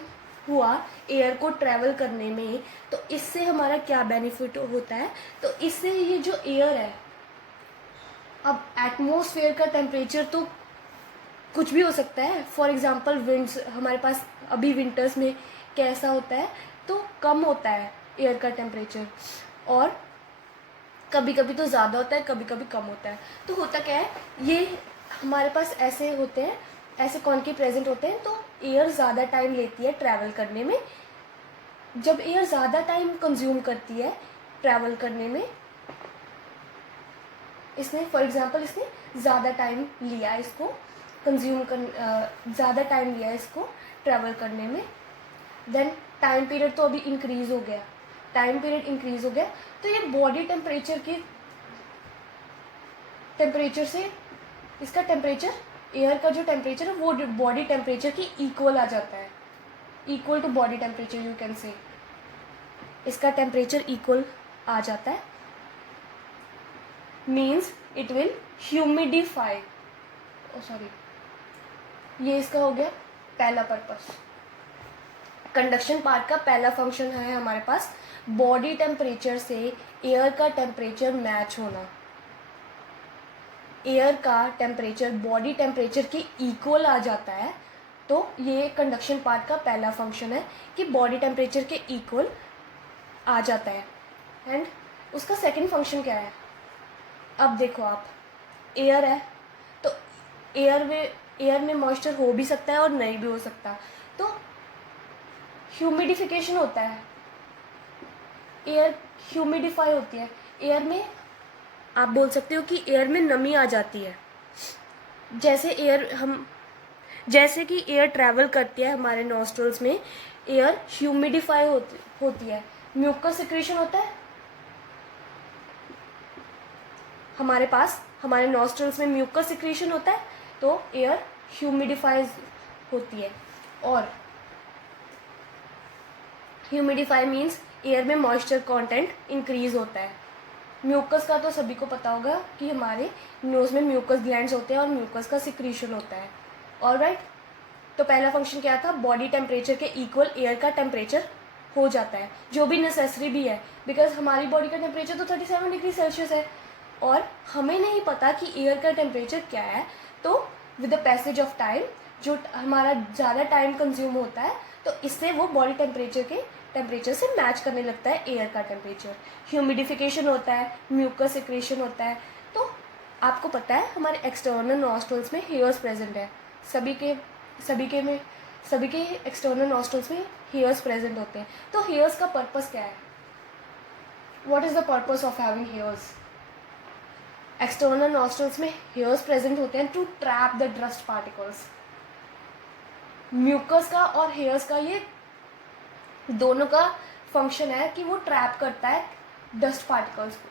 हुआ एयर को ट्रैवल करने में, तो इससे हमारा क्या बेनिफिट होता है, तो इससे ये जो एयर है, अब एटमॉस्फेयर का टेम्परेचर तो कुछ भी हो सकता है। फॉर एग्जांपल विंड्स, हमारे पास अभी विंटर्स में कैसा होता है, तो कम होता है एयर का टेम्परेचर, और कभी कभी तो ज़्यादा होता है, कभी कभी कम होता है। तो होता क्या है, ये हमारे पास ऐसे होते हैं, ऐसे कॉन्केव प्रेजेंट होते हैं, तो एयर ज़्यादा टाइम लेती है ट्रैवल करने में। जब एयर ज़्यादा टाइम कंज्यूम करती है ट्रैवल करने में, इसने फॉर एग्जांपल इसने ज़्यादा टाइम लिया इसको कंज्यूम कर, ज़्यादा टाइम लिया इसको ट्रैवल करने में, देन टाइम पीरियड तो अभी इंक्रीज़ हो गया, टाइम पीरियड इंक्रीज़ हो गया, तो ये बॉडी टेम्परेचर से इसका टेम्परेचर, एयर का जो टेम्परेचर है वो बॉडी टेम्परेचर की इक्वल आ जाता है, equal to body temperature you can say, इसका टेम्परेचर इक्वल आ जाता है, means it will humidify, sorry, ये इसका हो गया पहला पर्पस। कंडक्शन पार्ट का पहला फंक्शन है हमारे पास बॉडी टेम्परेचर से एयर का टेम्परेचर मैच होना, एयर का टेम्परेचर बॉडी टेम्परेचर की इक्वल आ जाता है। तो ये कंडक्शन पार्ट का पहला फंक्शन है कि बॉडी टेम्परेचर के इक्वल आ जाता है। एंड उसका सेकंड फंक्शन क्या है, अब देखो आप, एयर है तो एयर में मॉइस्चर हो भी सकता है और नहीं भी हो सकता, तो ह्यूमिडिफिकेशन होता है, एयर ह्यूमिडिफाई होती है, एयर में आप बोल सकते हो कि एयर में नमी आ जाती है। जैसे कि एयर ट्रैवल करती है हमारे नॉस्ट्रल्स में, एयर ह्यूमिडिफाई होती है, म्यूकस सिक्रेशन होता है हमारे पास, हमारे नॉस्ट्रल्स में म्यूकस सिक्रेशन होता है, तो एयर ह्यूमिडिफाइज होती है। और ह्यूमिडिफाई मीन्स एयर में मॉइस्चर कंटेंट इंक्रीज होता है। म्यूकस का तो सभी को पता होगा कि हमारे नोज़ में म्यूकस ग्लैंड्स होते हैं और म्यूकस का सिक्रीशन होता है। ऑलराइट, तो पहला फंक्शन क्या था, बॉडी टेम्परेचर के इक्वल एयर का टेम्परेचर हो जाता है, जो भी नेसेसरी भी है, बिकॉज हमारी बॉडी का टेम्परेचर तो 37 डिग्री सेल्सियस है और हमें नहीं पता कि एयर का टेम्परेचर क्या है। तो with the passage of time जो हमारा ज़्यादा टाइम कंज्यूम होता है, तो इससे वो बॉडी टेम्परेचर से मैच करने लगता है एयर का टेम्परेचर। ह्यूमिडिफिकेशन होता है, म्यूकस सिक्रेशन होता है। तो आपको पता है हमारे एक्सटर्नल नॉस्ट्रल्स में हेयर्स प्रेजेंट है, सभी के एक्सटर्नल नॉस्ट्रल्स में हेयर्स प्रेजेंट होते हैं। तो हेयर्स का पर्पस क्या है, what is the purpose of having hairs? External nostrils में हेयर्स प्रेजेंट होते हैं to trap the dust particles. Mucus का और हेयर्स का ये दोनों का फंक्शन है कि वो ट्रैप करता है डस्ट पार्टिकल्स को,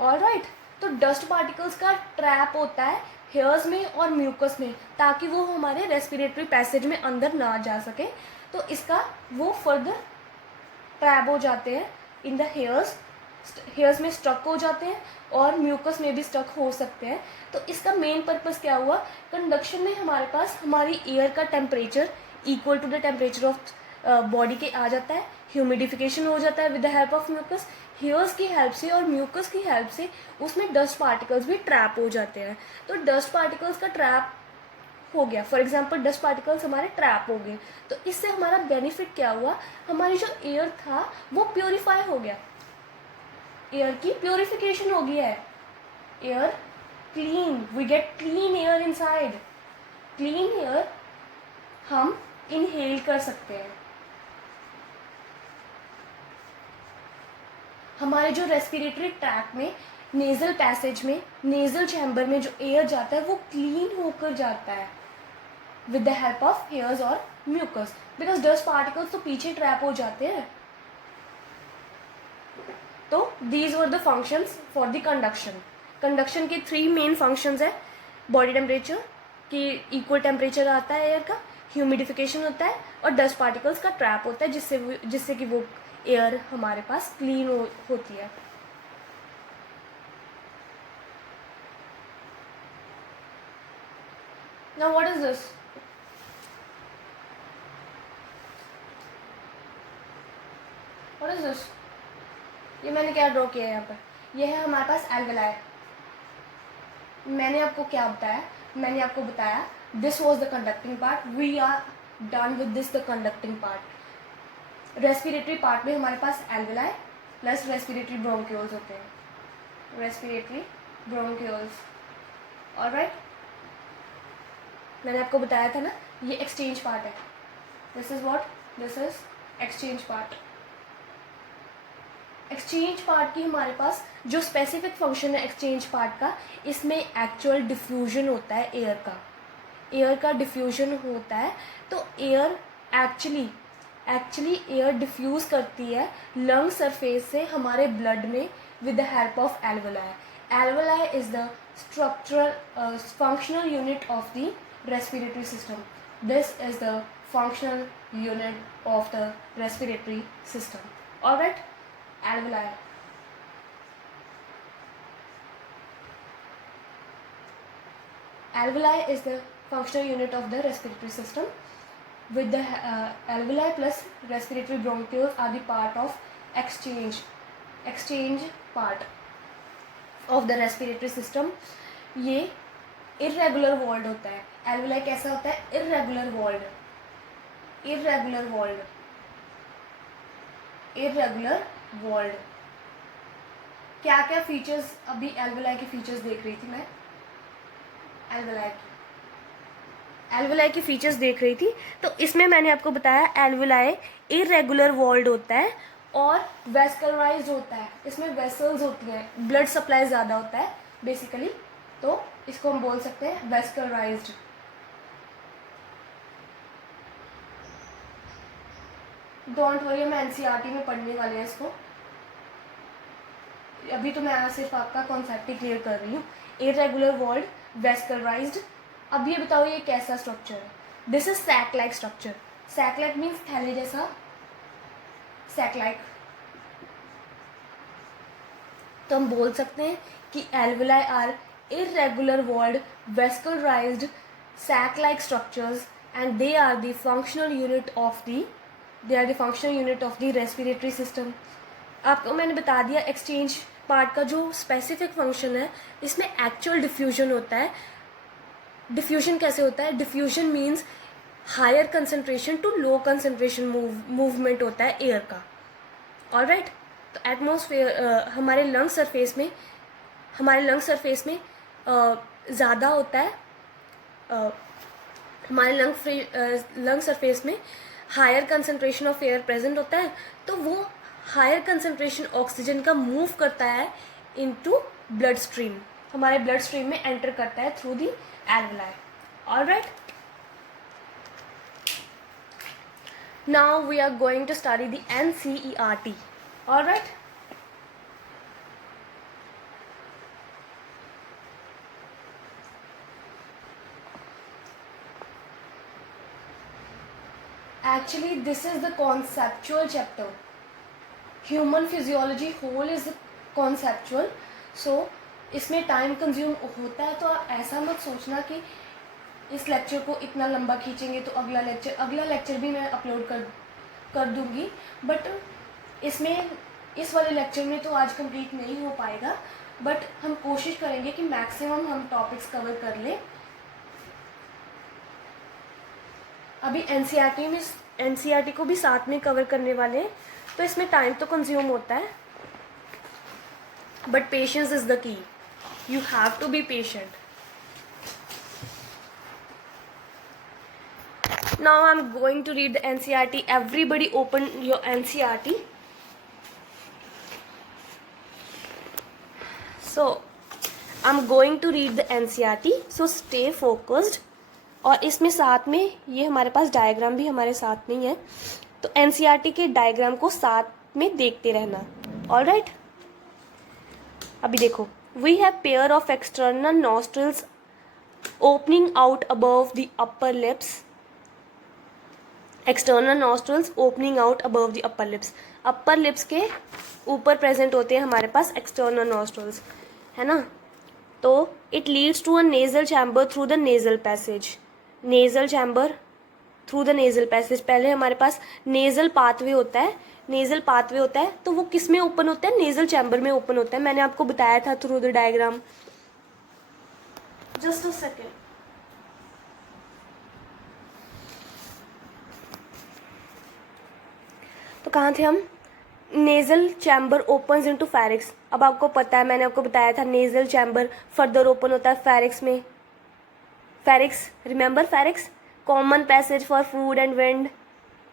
ऑलराइट। तो डस्ट पार्टिकल्स का ट्रैप होता है हेयर्स में और म्यूकस में, ताकि वो हमारे रेस्पिरेटरी पैसेज में अंदर ना जा सके। तो इसका वो फर्दर ट्रैप हो जाते हैं इन द हेयर्स में स्टक हो जाते हैं और म्यूकस में भी स्टक हो सकते हैं। तो इसका मेन पर्पस क्या हुआ, कंडक्शन में हमारे पास हमारी एयर का temperature equal to the temperature of body के आ जाता है, ह्यूमिडिफिकेशन हो जाता है with the help of mucus, hairs की हेल्प से और म्यूकस की हेल्प से उसमें डस्ट पार्टिकल्स भी ट्रैप हो जाते हैं। तो डस्ट पार्टिकल्स का ट्रैप हो गया, फॉर एग्जाम्पल डस्ट पार्टिकल्स हमारे ट्रैप हो गए, तो इससे हमारा बेनिफिट क्या हुआ, हमारी जो एयर था वो प्योरीफाई हो गया, एयर की प्योरिफिकेशन हो गई है, air clean, we get clean air inside, clean air हम इनहेल कर सकते हैं। हमारे जो रेस्पिरेटरी ट्रैक में नेजल पैसेज में, नेजल चैम्बर में जो एयर जाता है वो क्लीन होकर जाता है, with the help of hairs और म्यूकस, बिकॉज डस्ट पार्टिकल्स तो पीछे ट्रैप हो जाते हैं. तो these were the functions for the conduction. Conduction के 3 मेन फंक्शंस है. बॉडी टेम्परेचर कि इक्वल टेम्परेचर आता है एयर का, ह्यूमिडिफिकेशन होता है, और डस्ट पार्टिकल्स का ट्रैप होता है जिससे कि वो एयर हमारे पास क्लीन होती है. Now what is this? What is this? ये मैंने क्या ड्रॉ किया है यहाँ पर? ये है हमारे पास एल्वेलाई. मैंने आपको क्या बताया? मैंने आपको बताया this was the conducting part. We are done with this the conducting part. Respiratory part में हमारे पास एल्वेलाई प्लस रेस्पिरेटरी ब्रोंक्यूल्स होते हैं. Respiratory bronchioles. ऑलराइट, मैंने आपको बताया था ना, ये एक्सचेंज पार्ट है. This is what? This is exchange part. Exchange part की हमारे पास जो स्पेसिफिक फंक्शन है एक्सचेंज पार्ट का, इसमें एक्चुअल डिफ्यूजन होता है एयर का. एयर का डिफ्यूजन होता है. तो एयर एक्चुअली एयर डिफ्यूज़ करती है लंग सरफेस से हमारे ब्लड में with the help of alveoli. Alveoli is the structural functional unit of the respiratory system. This is the functional unit of the respiratory system. Alright, alveoli. Alveoli is the functional unit of the respiratory system. With the alveoli plus respiratory bronchioles are the part of exchange part of the respiratory system. ये इरेगुलर वॉल्ड होता है. एल्वेलाई कैसा होता है? Irregular walled. क्या क्या फीचर्स? अभी एल्वेलाई के फीचर्स देख रही थी मैं. एल्वेलाई की फीचर्स देख रही थी. तो इसमें मैंने आपको बताया एल्वेलाई इरेगुलर वॉल्ड होता है और वेस्कलराइज्ड होता है. इसमें वेसल्स होती हैं, ब्लड सप्लाई ज़्यादा होता है बेसिकली. तो इसको हम बोल सकते हैं वेस्कलराइज्ड. डोंट वरी, हम एनसीईआरटी में पढ़ने वाले हैं इसको. अभी तो मैं सिर्फ आपका कॉन्सेप्ट ही क्लियर कर रही हूँ. Irregular walled, vascularized. अब ये बताओ ये कैसा स्ट्रक्चर है? This is sac like structure. Sac like means थैले जैसा. Sac like. तो हम बोल सकते हैं कि alveoli are irregular walled vascularized sac like structures and they are the functional unit of the respiratory system. आपको मैंने बता दिया एक्सचेंज पार्ट का जो स्पेसिफिक फंक्शन है, इसमें एक्चुअल डिफ्यूजन होता है. डिफ्यूजन कैसे होता है? Diffusion means higher concentration to low concentration movement होता है एयर का. ऑलराइट, तो एटमॉस्फेयर हमारे लंग सरफेस में ज़्यादा होता है. हमारे लंग सरफेस में higher concentration of air present होता है. तो वो हायर कंसनट्रेशन ऑक्सीजन का मूव करता है इनटू ब्लड स्ट्रीम. हमारे ब्लड स्ट्रीम में एंटर करता है through the alveoli. Alright, now we are going to study the NCERT. Alright, actually this is the conceptual chapter. Human physiology whole is conceptual. So इसमें टाइम कंज्यूम होता है. तो ऐसा मत सोचना कि इस लेक्चर को इतना लंबा खींचेंगे तो अगला लेक्चर भी मैं अपलोड कर दूंगी. बट इसमें इस वाले लेक्चर में तो आज कंप्लीट नहीं हो पाएगा. बट हम कोशिश करेंगे कि मैक्सिमम हम टॉपिक्स कवर कर लें. अभी एनसीईआरटी को भी साथ में कवर करने वाले हैं. तो इसमें टाइम तो कंज्यूम होता है, but patience is the key. You have to be patient. Now I am going to read the NCERT. Everybody open your NCERT. So I am going to read the NCERT. So stay focused. और इसमें साथ में ये हमारे पास डायग्राम भी हमारे साथ में ही है, तो एनसीईआरटी के डायग्राम को साथ में देखते रहना। ऑलराइट, अभी देखो, we have pair of external nostrils opening out above the upper lips, external nostrils opening out above the upper lips, upper lips के ऊपर प्रेजेंट होते हैं हमारे पास एक्सटर्नल नॉस्ट्रल्स, है ना। तो it leads to a nasal chamber through the nasal passage, nasal chamber through the nasal passage, पहले हमारे पास नेजल पाथवे होता है, नेजल पाथवे होता है तो वो किस में ओपन होता है, नेजल चैम्बर में ओपन होता है, मैंने आपको बताया था through the diagram. Just a second, तो कहाँ थे हम, नेजल चैम्बर ओपन्स इनटू फेरिक्स। अब आपको पता है, मैंने आपको बताया था नेजल चैम्बर फर्दर ओपन होता है फेरिक्स में, pharynx, remember pharynx, common passage for food and wind,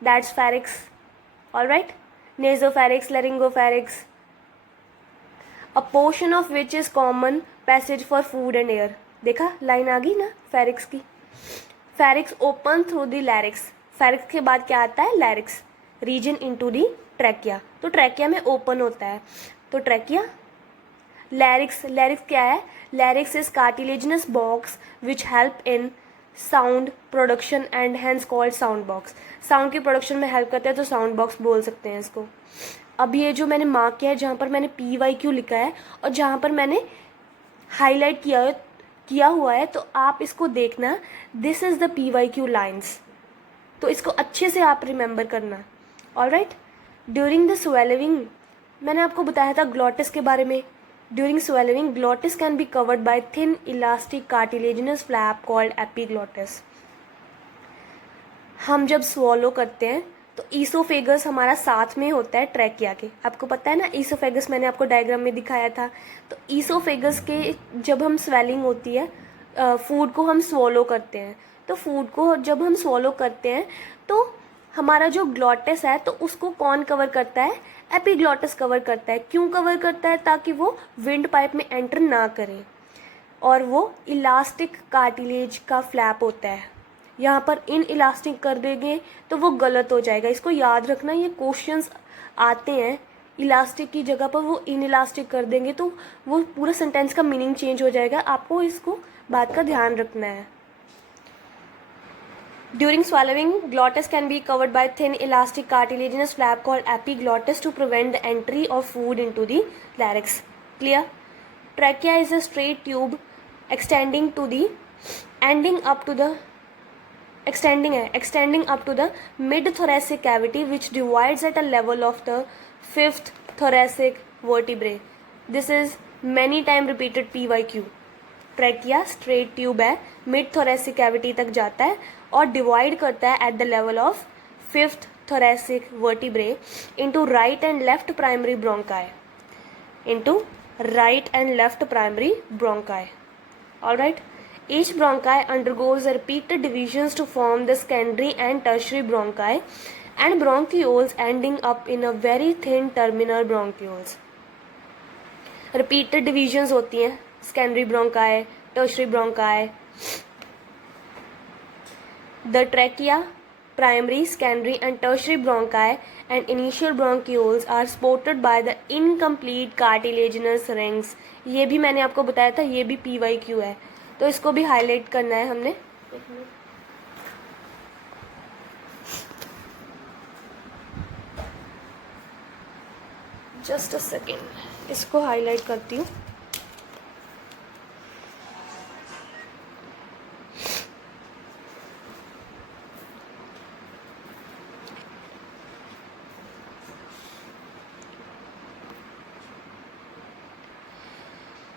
that's pharynx. Alright, nasopharynx, laryngopharynx, a portion of which is common passage for food and air. देखा, लाइन आ गई ना फेरिक्स की। Pharynx open through the larynx, pharynx के बाद क्या आता है, larynx region into the trachea, तो ट्रैकिया में ओपन होता है, तो ट्रैकिया। लैरिक्स, लैरिक्स क्या है, larynx is cartilaginous box which help in sound production and hence called sound box, sound की प्रोडक्शन में हेल्प करता है, तो साउंड बॉक्स बोल सकते हैं इसको। अब ये जो मैंने मार्क किया है, जहाँ पर मैंने PYQ लिखा है और जहाँ पर मैंने हाईलाइट किया हुआ है, तो आप इसको देखना, this is the PYQ lines, तो इसको अच्छे से आप रिमेंबर करना। ऑलराइट, ड्यूरिंग द स्वेलिंग, मैंने आपको बताया था ग्लॉटिस के बारे में, during swelling glottis can be covered by thin elastic cartilaginous flap called epiglottis. हम जब स्वॉलो करते हैं तो ईसोफेगस हमारा साथ में होता है ट्रैकिया के, आपको पता है ना, ईसोफेगस मैंने आपको डायग्राम में दिखाया था। तो ईसोफेगस के जब हम स्वेलिंग होती है, फूड को हम स्वॉलो करते हैं, तो फूड को जब हम स्वॉलो करते हैं तो हमारा जो ग्लॉटिस है, तो उसको कौन कवर करता है, एपिग्लॉटिस कवर करता है। क्यों कवर करता है, ताकि वो विंड पाइप में एंटर ना करे, और वो इलास्टिक कार्टिलेज का फ्लैप होता है, यहाँ पर इन इलास्टिक कर देंगे तो वो गलत हो जाएगा, इसको याद रखना, ये क्वेश्चंस आते हैं, इलास्टिक की जगह पर वो इन इलास्टिक कर देंगे तो वो पूरा सेंटेंस का मीनिंग चेंज हो जाएगा, आपको इसको बात का ध्यान रखना है। During swallowing, glottis can be covered by thin elastic cartilaginous flap called epiglottis to prevent the entry of food into the larynx. Clear? Trachea is a straight tube extending up to the mid thoracic cavity, which divides at a level of the fifth thoracic vertebrae. This is many time repeated PYQ. Trachea straight tube है, मिड थोरेसिक कैविटी तक जाता है और डिवाइड करता है at the level of fifth thoracic vertebrae into right and left primary bronchi, into right and left primary bronchi. Alright, each bronchi undergoes repeated divisions to form the secondary and tertiary bronchi and bronchioles ending up in a very thin terminal bronchioles. Repeated divisions होती हैं, secondary bronchi, tertiary bronchi. The trachea, primary, secondary and tertiary bronchi and initial bronchioles are supported by the incomplete cartilaginous rings. ये भी मैंने आपको बताया था, ये भी PYQ है, तो इसको भी हाईलाइट करना है हमने। जस्ट अ सेकेंड, इसको हाईलाइट करती हूँ।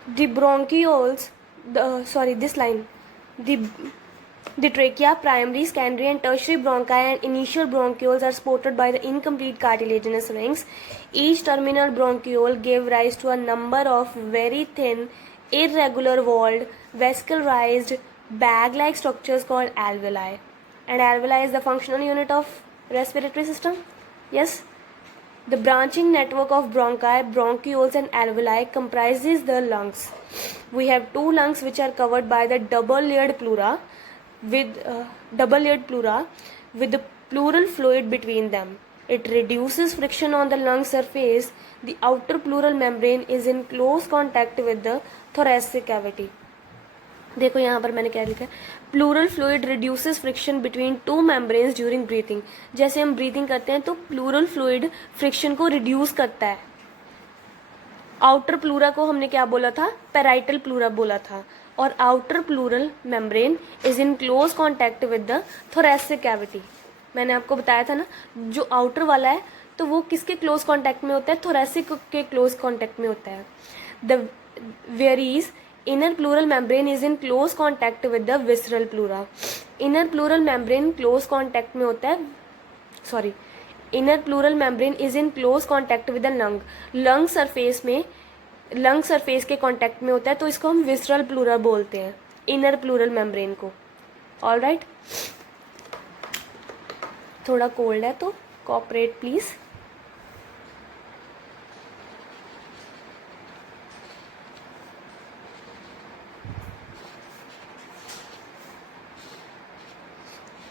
The bronchioles, this line, the trachea, primary, secondary and tertiary bronchi and initial bronchioles are supported by the incomplete cartilaginous rings. Each terminal bronchiole gave rise to a number of very thin, irregular walled, vascularized, bag-like structures called alveoli. And alveoli is the functional unit of respiratory system. Yes. The branching network of bronchi, bronchioles and alveoli comprises the lungs. We have two lungs which are covered by the double layered pleura. with double-layered pleura with the pleural fluid between them. It reduces friction on the lung surface. The outer pleural membrane is in close contact with the thoracic cavity. देखो यहाँ पर मैंने क्या लिखा है, pleural fluid reduces friction between two membranes during breathing. जैसे हम ब्रीथिंग करते हैं तो प्लूरल फ्लूइड फ्रिक्शन को रिड्यूस करता है. आउटर प्लूरा को हमने क्या बोला था, पेराइटल प्लूरा बोला था. और outer pleural membrane is in close contact with the thoracic cavity. मैंने आपको बताया था ना, जो आउटर वाला है तो वो किसके क्लोज कॉन्टैक्ट में होता है, थोरेसिक के क्लोज कॉन्टैक्ट में होता है. The varies inner pleural membrane is in close contact with the visceral pleura. inner pleural membrane close contact में होता है, sorry, inner pleural membrane is in close contact with the lung. lung surface में, lung surface के contact में होता है तो इसको हम visceral pleura बोलते हैं, inner pleural membrane को. all right, थोड़ा cold है तो cooperate please.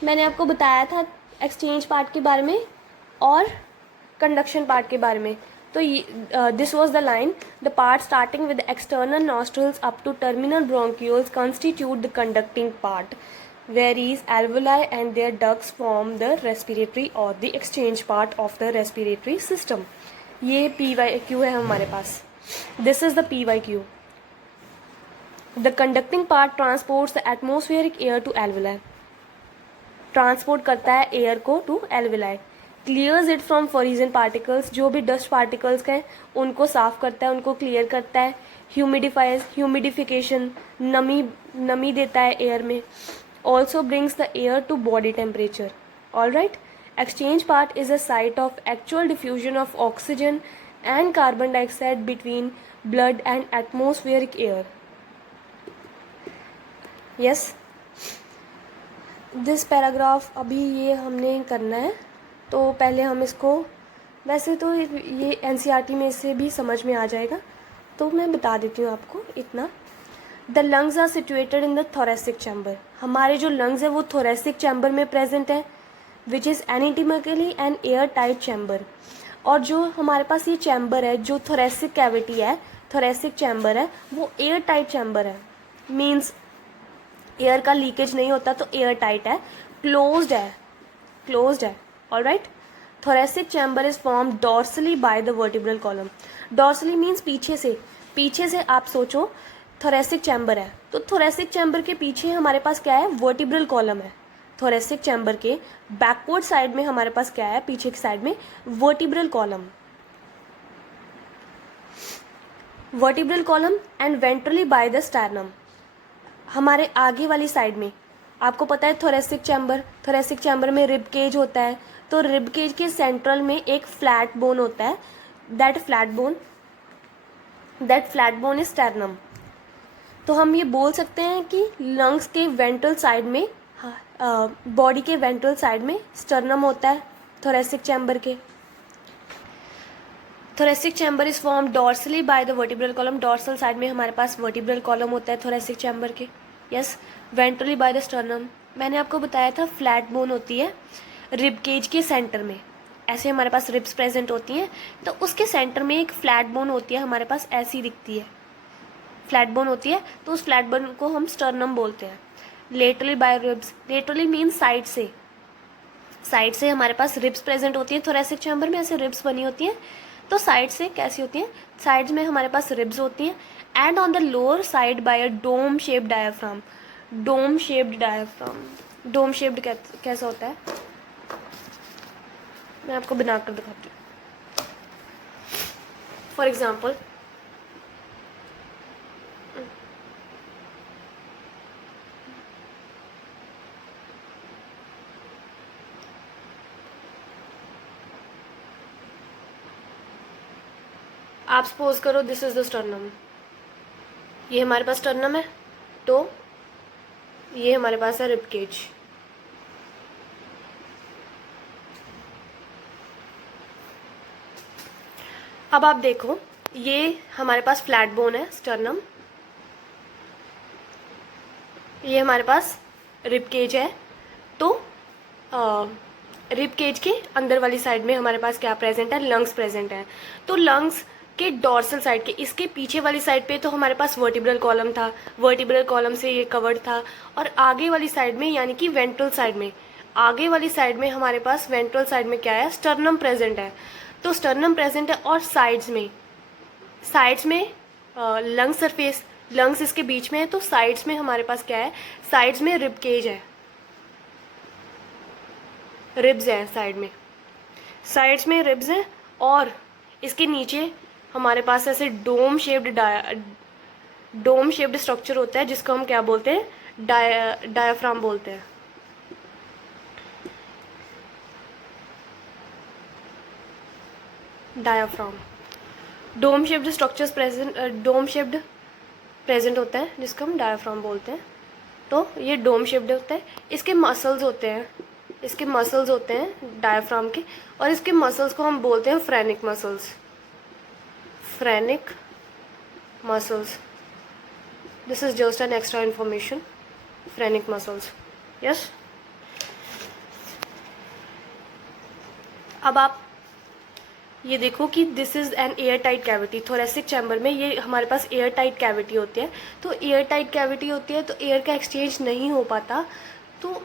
मैंने आपको बताया था एक्सचेंज पार्ट के बारे में और कंडक्शन पार्ट के बारे में. तो this was the line, the part starting with external nostrils up to terminal bronchioles constitute the conducting part, varies alveoli and their ducts form the respiratory और the exchange part of the respiratory system. ये PYQ है हमारे पास. This is the PYQ. The conducting part transports the atmospheric air to alveoli. Transport करता है एयर को to alveoli. Clears it from foreign particles, जो भी डस्ट पार्टिकल्स हैं उनको साफ करता है, उनको क्लियर करता है. ह्यूमिडिफाइज, ह्यूमिडिफिकेशन, नमी देता है एयर में. Also brings the air to body temperature. All right, exchange part is a site of actual diffusion of oxygen and carbon dioxide between blood and atmospheric air. Yes, this paragraph अभी ये हमने करना है, तो पहले हम इसको, वैसे तो ये NCERT में से भी समझ में आ जाएगा, तो मैं बता देती हूँ आपको इतना. The lungs are situated in the thoracic chamber. हमारे जो लंग्स है वो थोरेसिक चैम्बर में प्रेजेंट है, which is anatomically an air tight chamber. और जो हमारे पास ये चैम्बर है, जो थोरेसिक कैविटी है, थोरेसिक चैम्बर है, वो एयर टाइट चैम्बर है. मीन्स एयर का लीकेज नहीं होता, तो एयर टाइट है, क्लोज्ड है, क्लोज्ड है. All right, thoracic chamber is form dorsally by the vertebral column. Dorsally means पीछे से, पीछे से आप सोचो थोरेसिक चैम्बर है, तो थोरेसिक चैम्बर के पीछे हमारे पास क्या है, वर्टिब्रल कॉलम है. थोरेसिक चैम्बर के बैकवर्ड साइड में हमारे पास क्या है, पीछे की साइड में vertebral column, vertebral column and ventrally by the sternum. हमारे आगे वाली साइड में आपको पता है थोरेसिक चैम्बर, थोरेसिक चैम्बर में रिब केज होता है, तो रिब केज के सेंट्रल में एक फ्लैट बोन होता है, that flat bone is sternum. तो हम ये बोल सकते हैं कि लंग्स के वेंट्रल साइड में, बॉडी के वेंट्रल साइड में स्टर्नम होता है थोरेसिक चैम्बर के. Thoracic chamber is form dorsally by the vertebral column. Dorsal side में हमारे पास वर्टिब्रल कॉलम होता है थोरेसिक चैम्बर के. Yes, ventrally by the sternum. मैंने आपको बताया था फ्लैट बोन होती है रिब केज के सेंटर में. ऐसे हमारे पास रिब्स प्रेजेंट होती हैं, तो उसके सेंटर में एक फ्लैट बोन होती है हमारे पास, ऐसी दिखती है, फ्लैट बोन होती है, तो उस फ्लैट बोन को हम स्टर्नम बोलते हैं. Laterally by ribs, laterally means side से, साइड से हमारे पास रिब्स प्रेजेंट होती है थोरेसिक चैम्बर में, ऐसे रिब्स बनी होती हैं. तो साइड से कैसी होती हैं, साइड्स में हमारे पास रिब्स होती हैं. And on the lower side by a dome shaped diaphragm. Dome shaped diaphragm, dome shaped कैसा होता है, मैं आपको बनाकर दिखाती हूँ. फॉर एग्जाम्पल, आप सपोज करो दिस इज द स्टर्नम, ये हमारे पास स्टर्नम है, तो ये हमारे पास है रिब केज. अब आप देखो, ये हमारे पास फ्लैट बोन है स्टर्नम, ये हमारे पास रिब केज है, तो रिब केज के अंदर वाली साइड में हमारे पास क्या प्रेजेंट है, लंग्स प्रेजेंट है। तो लंग्स के डॉर्सल साइड के, इसके पीछे वाली साइड पे तो हमारे पास वर्टिब्रल कॉलम था, वर्टिब्रल कॉलम से ये कवर्ड था, और आगे वाली साइड में यानी कि वेंट्रल साइड में, आगे वाली साइड में हमारे पास वेंट्रल साइड में क्या है, स्टर्नम प्रेजेंट है। तो स्टर्नम प्रेजेंट है, और साइड्स में लंग्स सरफेस, लंग्स इसके बीच में है, तो साइड्स में हमारे पास क्या है, साइड्स में रिब केज है, रिब्स हैं साइड्स में रिब्स हैं, और इसके नीचे हमारे पास ऐसे डोम शेप्ड स्ट्रक्चर होता है जिसको हम क्या बोलते हैं, डायाफ्राम बोलते हैं। Diaphragm, dome shaped structures present होता है जिसको हम डायाफ्राम बोलते हैं। तो ये डोम शेप्ड होता है, इसके मसल्स होते हैं डायाफ्राम के, और इसके मसल्स को हम बोलते हैं phrenic muscles. This is just an extra information, phrenic muscles, yes. अब आप ये देखो कि this is an air tight cavity, thoracic chamber में ये हमारे पास एयर टाइट कैविटी होती है। तो एयर टाइट कैविटी होती है तो एयर का एक्सचेंज नहीं हो पाता। तो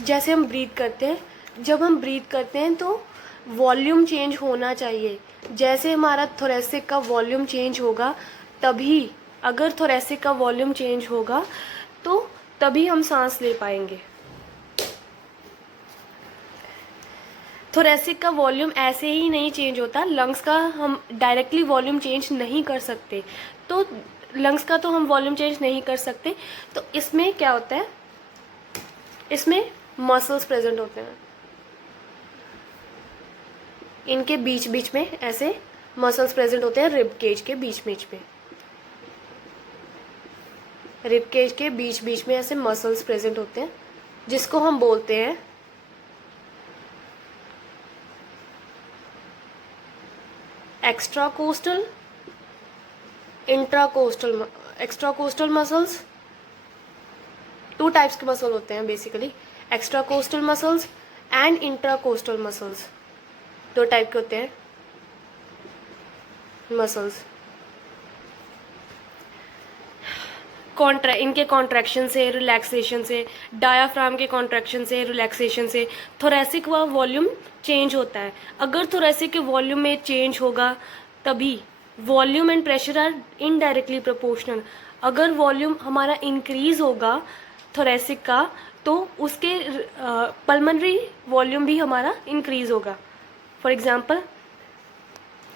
जैसे हम ब्रीथ करते हैं, जब हम ब्रीथ करते हैं तो वॉल्यूम चेंज होना चाहिए। जैसे हमारा थोरेसिक का वॉल्यूम चेंज होगा तभी, अगर थोरेसिक का वॉल्यूम चेंज होगा तो तभी हम सांस ले पाएंगे। थोरेसिक का वॉल्यूम ऐसे ही नहीं चेंज होता, लंग्स का हम डायरेक्टली वॉल्यूम चेंज नहीं कर सकते, तो लंग्स का तो हम वॉल्यूम चेंज नहीं कर सकते। तो इसमें क्या होता है, इसमें मसल्स प्रेजेंट होते हैं, इनके बीच बीच में ऐसे मसल्स प्रेजेंट होते हैं, रिब केज के बीच बीच में, रिब केज के बीच बीच में ऐसे मसल्स प्रेजेंट होते हैं जिसको हम बोलते हैं एक्स्ट्राकोस्टल, एक्स्ट्राकोस्टल मसल्स। टू टाइप्स के मसल होते हैं बेसिकली, एक्स्ट्राकोस्टल मसल्स एंड इंट्राकोस्टल मसल्स, दो टाइप के होते हैं मसल्स। इनके कॉन्ट्रैक्शन से, रिलैक्सेशन से, डायाफ्राम के कॉन्ट्रैक्शन से, रिलैक्सेशन से थोरेसिक का वॉल्यूम चेंज होता है। अगर थोरेसिक के वॉल्यूम में चेंज होगा तभी, volume and pressure are indirectly proportional. अगर वॉल्यूम हमारा इंक्रीज होगा थोरेसिक का तो उसके पल्मनरी वॉल्यूम भी हमारा इंक्रीज होगा। फॉर एग्जांपल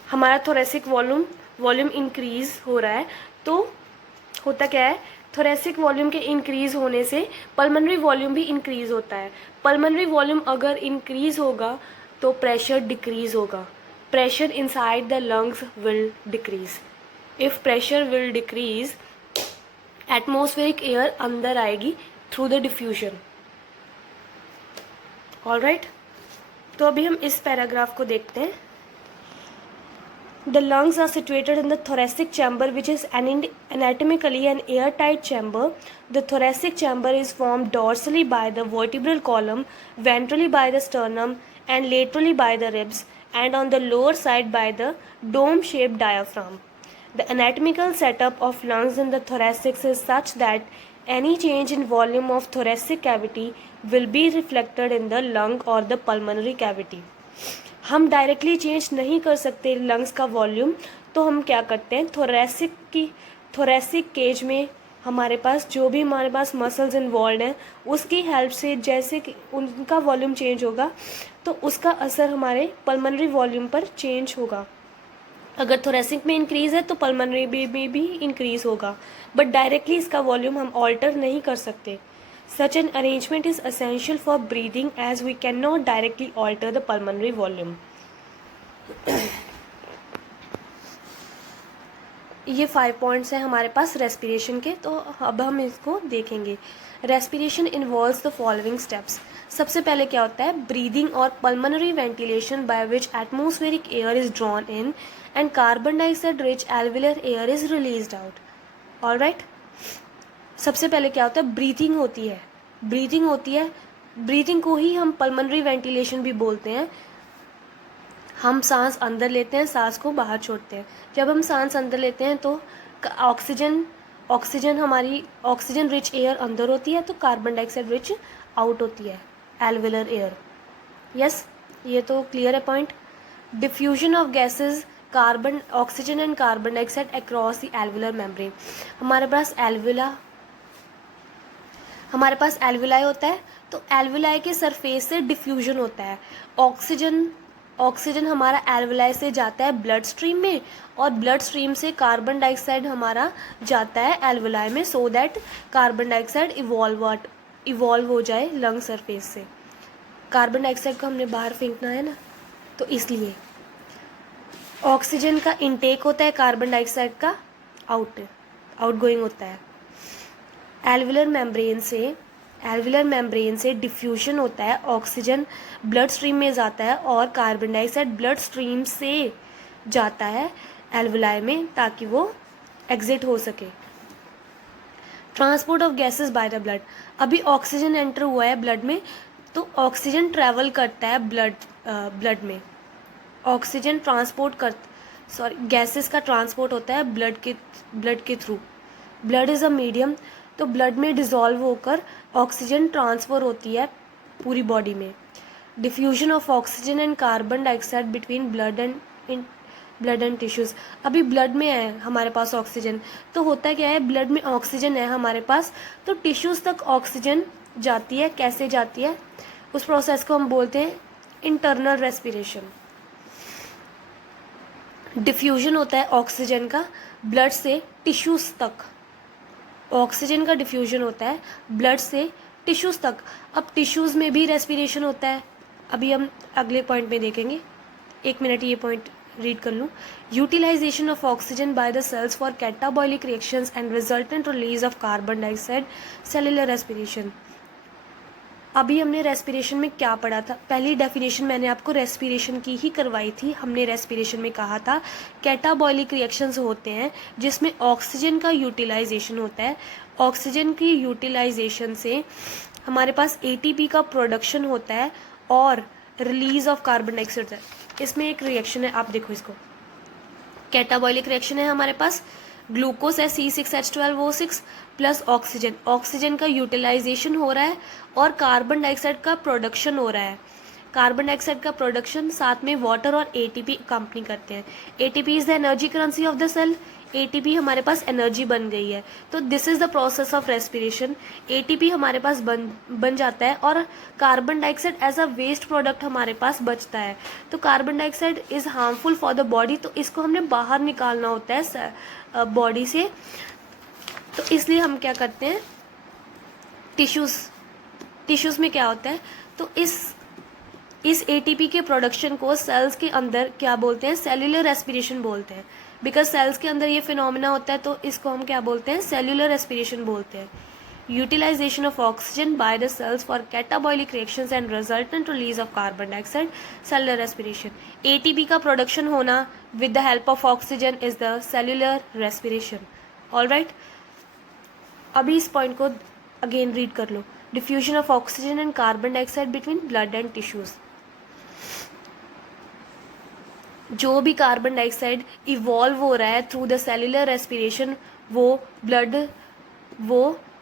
हमारा थोरेसिक वॉल्यूम इंक्रीज हो रहा है, तो होता क्या है, थोरेसिक वॉल्यूम के इंक्रीज होने से पल्मनरी वॉल्यूम भी इंक्रीज होता है। पल्मनरी वॉल्यूम अगर इंक्रीज होगा तो प्रेशर डिक्रीज होगा, pressure inside the lungs will decrease. If pressure will decrease, atmospheric air अंदर आएगी थ्रू द डिफ्यूजन। ऑलराइट, तो अभी हम इस पैराग्राफ को देखते हैं। The lungs are situated in the thoracic chamber, which is anatomically an airtight chamber. The thoracic chamber is formed dorsally by the vertebral column, ventrally by the sternum, and laterally by the ribs, and on the lower side by the dome-shaped diaphragm. The anatomical setup of lungs in the thoracic is such that any change in volume of thoracic cavity will be reflected in the lung or the pulmonary cavity. हम डायरेक्टली चेंज नहीं कर सकते लंग्स का वॉल्यूम, तो हम क्या करते हैं, थोरेसिक केज में हमारे पास जो भी हमारे पास मसल्स इन्वॉल्व हैं उसकी हेल्प से जैसे कि उनका वॉल्यूम चेंज होगा तो उसका असर हमारे पल्मनरी वॉल्यूम पर चेंज होगा। अगर थोरेसिक में इंक्रीज़ है तो पल्मनरी में भी इंक्रीज़ होगा, बट डायरेक्टली इसका वॉल्यूम हम ऑल्टर नहीं कर सकते। Such an arrangement is essential for breathing as we cannot directly alter the pulmonary volume. ये 5 पॉइंट्स हैं हमारे पास रेस्पिरेशन के, तो अब हम इसको देखेंगे। Respiration involves the following steps. सबसे पहले क्या होता है, ब्रीदिंग और pulmonary ventilation by which atmospheric air is drawn in and carbon dioxide rich alveolar air is released out. Alright, सबसे पहले क्या होता है, ब्रीथिंग होती है। ब्रीथिंग होती है, ब्रीथिंग को ही हम पल्मोनरी वेंटिलेशन भी बोलते हैं। हम सांस अंदर लेते हैं, सांस को बाहर छोड़ते हैं। जब हम सांस अंदर लेते हैं तो ऑक्सीजन हमारी ऑक्सीजन रिच एयर अंदर होती है, तो कार्बन डाइऑक्साइड रिच आउट होती है, एल्वेलर एयर। यस, ये तो क्लियर है point. Diffusion of gases carbon oxygen and carbon dioxide across the alveolar membrane. हमारे पास एल्वेलाई होता है, तो एल्वेलाई के सरफेस से डिफ्यूजन होता है। ऑक्सीजन हमारा एल्वेलाई से जाता है ब्लड स्ट्रीम में, और ब्लड स्ट्रीम से कार्बन डाइऑक्साइड हमारा जाता है एल्वेलाई में, so that carbon dioxide evolve हो जाए लंग सरफेस से। कार्बन डाइऑक्साइड को हमने बाहर फेंकना है ना, तो इसलिए ऑक्सीजन का इनटेक होता है, कार्बन डाइऑक्साइड का आउटगोइंग होता है। एल्वेलर मेम्ब्रेन से डिफ्यूजन होता है, ऑक्सीजन ब्लड स्ट्रीम में जाता है और कार्बन डाइऑक्साइड ब्लड स्ट्रीम से जाता है एल्वेलाई में, ताकि वो एग्जिट हो सके। Transport of gases by the blood. अभी ऑक्सीजन एंटर हुआ है ब्लड में, तो ऑक्सीजन ट्रैवल करता है ब्लड में। ऑक्सीजन गैसेस का ट्रांसपोर्ट होता है ब्लड के through. Blood is a medium, तो ब्लड में डिज़ोल्व होकर ऑक्सीजन ट्रांसफ़र होती है पूरी बॉडी में। Diffusion of oxygen and carbon dioxide between blood and tissues. अभी ब्लड में है हमारे पास ऑक्सीजन, तो होता क्या है, ब्लड में ऑक्सीजन है हमारे पास, तो टिश्यूज़ तक ऑक्सीजन जाती है। कैसे जाती है, उस प्रोसेस को हम बोलते हैं इंटरनल रेस्पिरेशन। डिफ्यूजन होता है ऑक्सीजन का ब्लड से टिश्यूज़ तक। ऑक्सीजन का डिफ्यूजन होता है ब्लड से टिश्यूज़ तक। अब टिश्यूज़ में भी रेस्पिरेशन होता है, अभी हम अगले पॉइंट में देखेंगे। 1 मिनट ये पॉइंट रीड कर लूँ। Utilization of oxygen by the cells for catabolic reactions and resultant release of carbon dioxide, cellular respiration. अभी हमने रेस्पिरेशन में क्या पढ़ा था, पहली डेफिनेशन मैंने आपको रेस्पिरेशन की ही करवाई थी। हमने रेस्पिरेशन में कहा था कैटाबॉलिक रिएक्शंस होते हैं जिसमें ऑक्सीजन का यूटिलाइजेशन होता है। ऑक्सीजन की यूटिलाइजेशन से हमारे पास एटीपी का प्रोडक्शन होता है और रिलीज ऑफ कार्बन डाइऑक्साइड है। इसमें एक रिएक्शन है, आप देखो इसको, कैटाबॉलिक रिएक्शन है हमारे पास। ग्लूकोज है C6H12O6 प्लस ऑक्सीजन का यूटिलाइजेशन हो रहा है और कार्बन डाइऑक्साइड का प्रोडक्शन हो रहा है। कार्बन डाइऑक्साइड का प्रोडक्शन साथ में वाटर और एटीपी कंपनी करते हैं। ATP is the energy currency of the cell. ATP हमारे पास एनर्जी बन गई है, तो this is the process of respiration. ATP हमारे पास बन जाता है और carbon dioxide as a waste product हमारे पास बचता है। तो carbon dioxide is harmful for the body, तो इसको हमने बाहर निकालना होता है बॉडी से। तो इसलिए हम क्या करते हैं, टिश्यूज़ में क्या होता है, तो इस एटीपी के प्रोडक्शन को सेल्स के अंदर क्या बोलते हैं, सेल्यूलर रेस्पिरेशन बोलते हैं। बिकॉज सेल्स के अंदर ये फिनोमिना होता है, तो इसको हम क्या बोलते हैं, सेल्यूलर रेस्पिरेशन बोलते हैं। Utilization of oxygen by the cells for catabolic reactions and resultant release of carbon dioxide, cellular respiration. ATP का प्रोडक्शन होना with the help of oxygen is the cellular respiration. Alright, अभी इस पॉइंट को अगेन रीड कर लो। Diffusion of oxygen and carbon dioxide between blood and tissues. जो भी कार्बन डाइऑक्साइड इवॉल्व हो रहा है थ्रू द सेल्यूलर रेस्पिरेशन, वो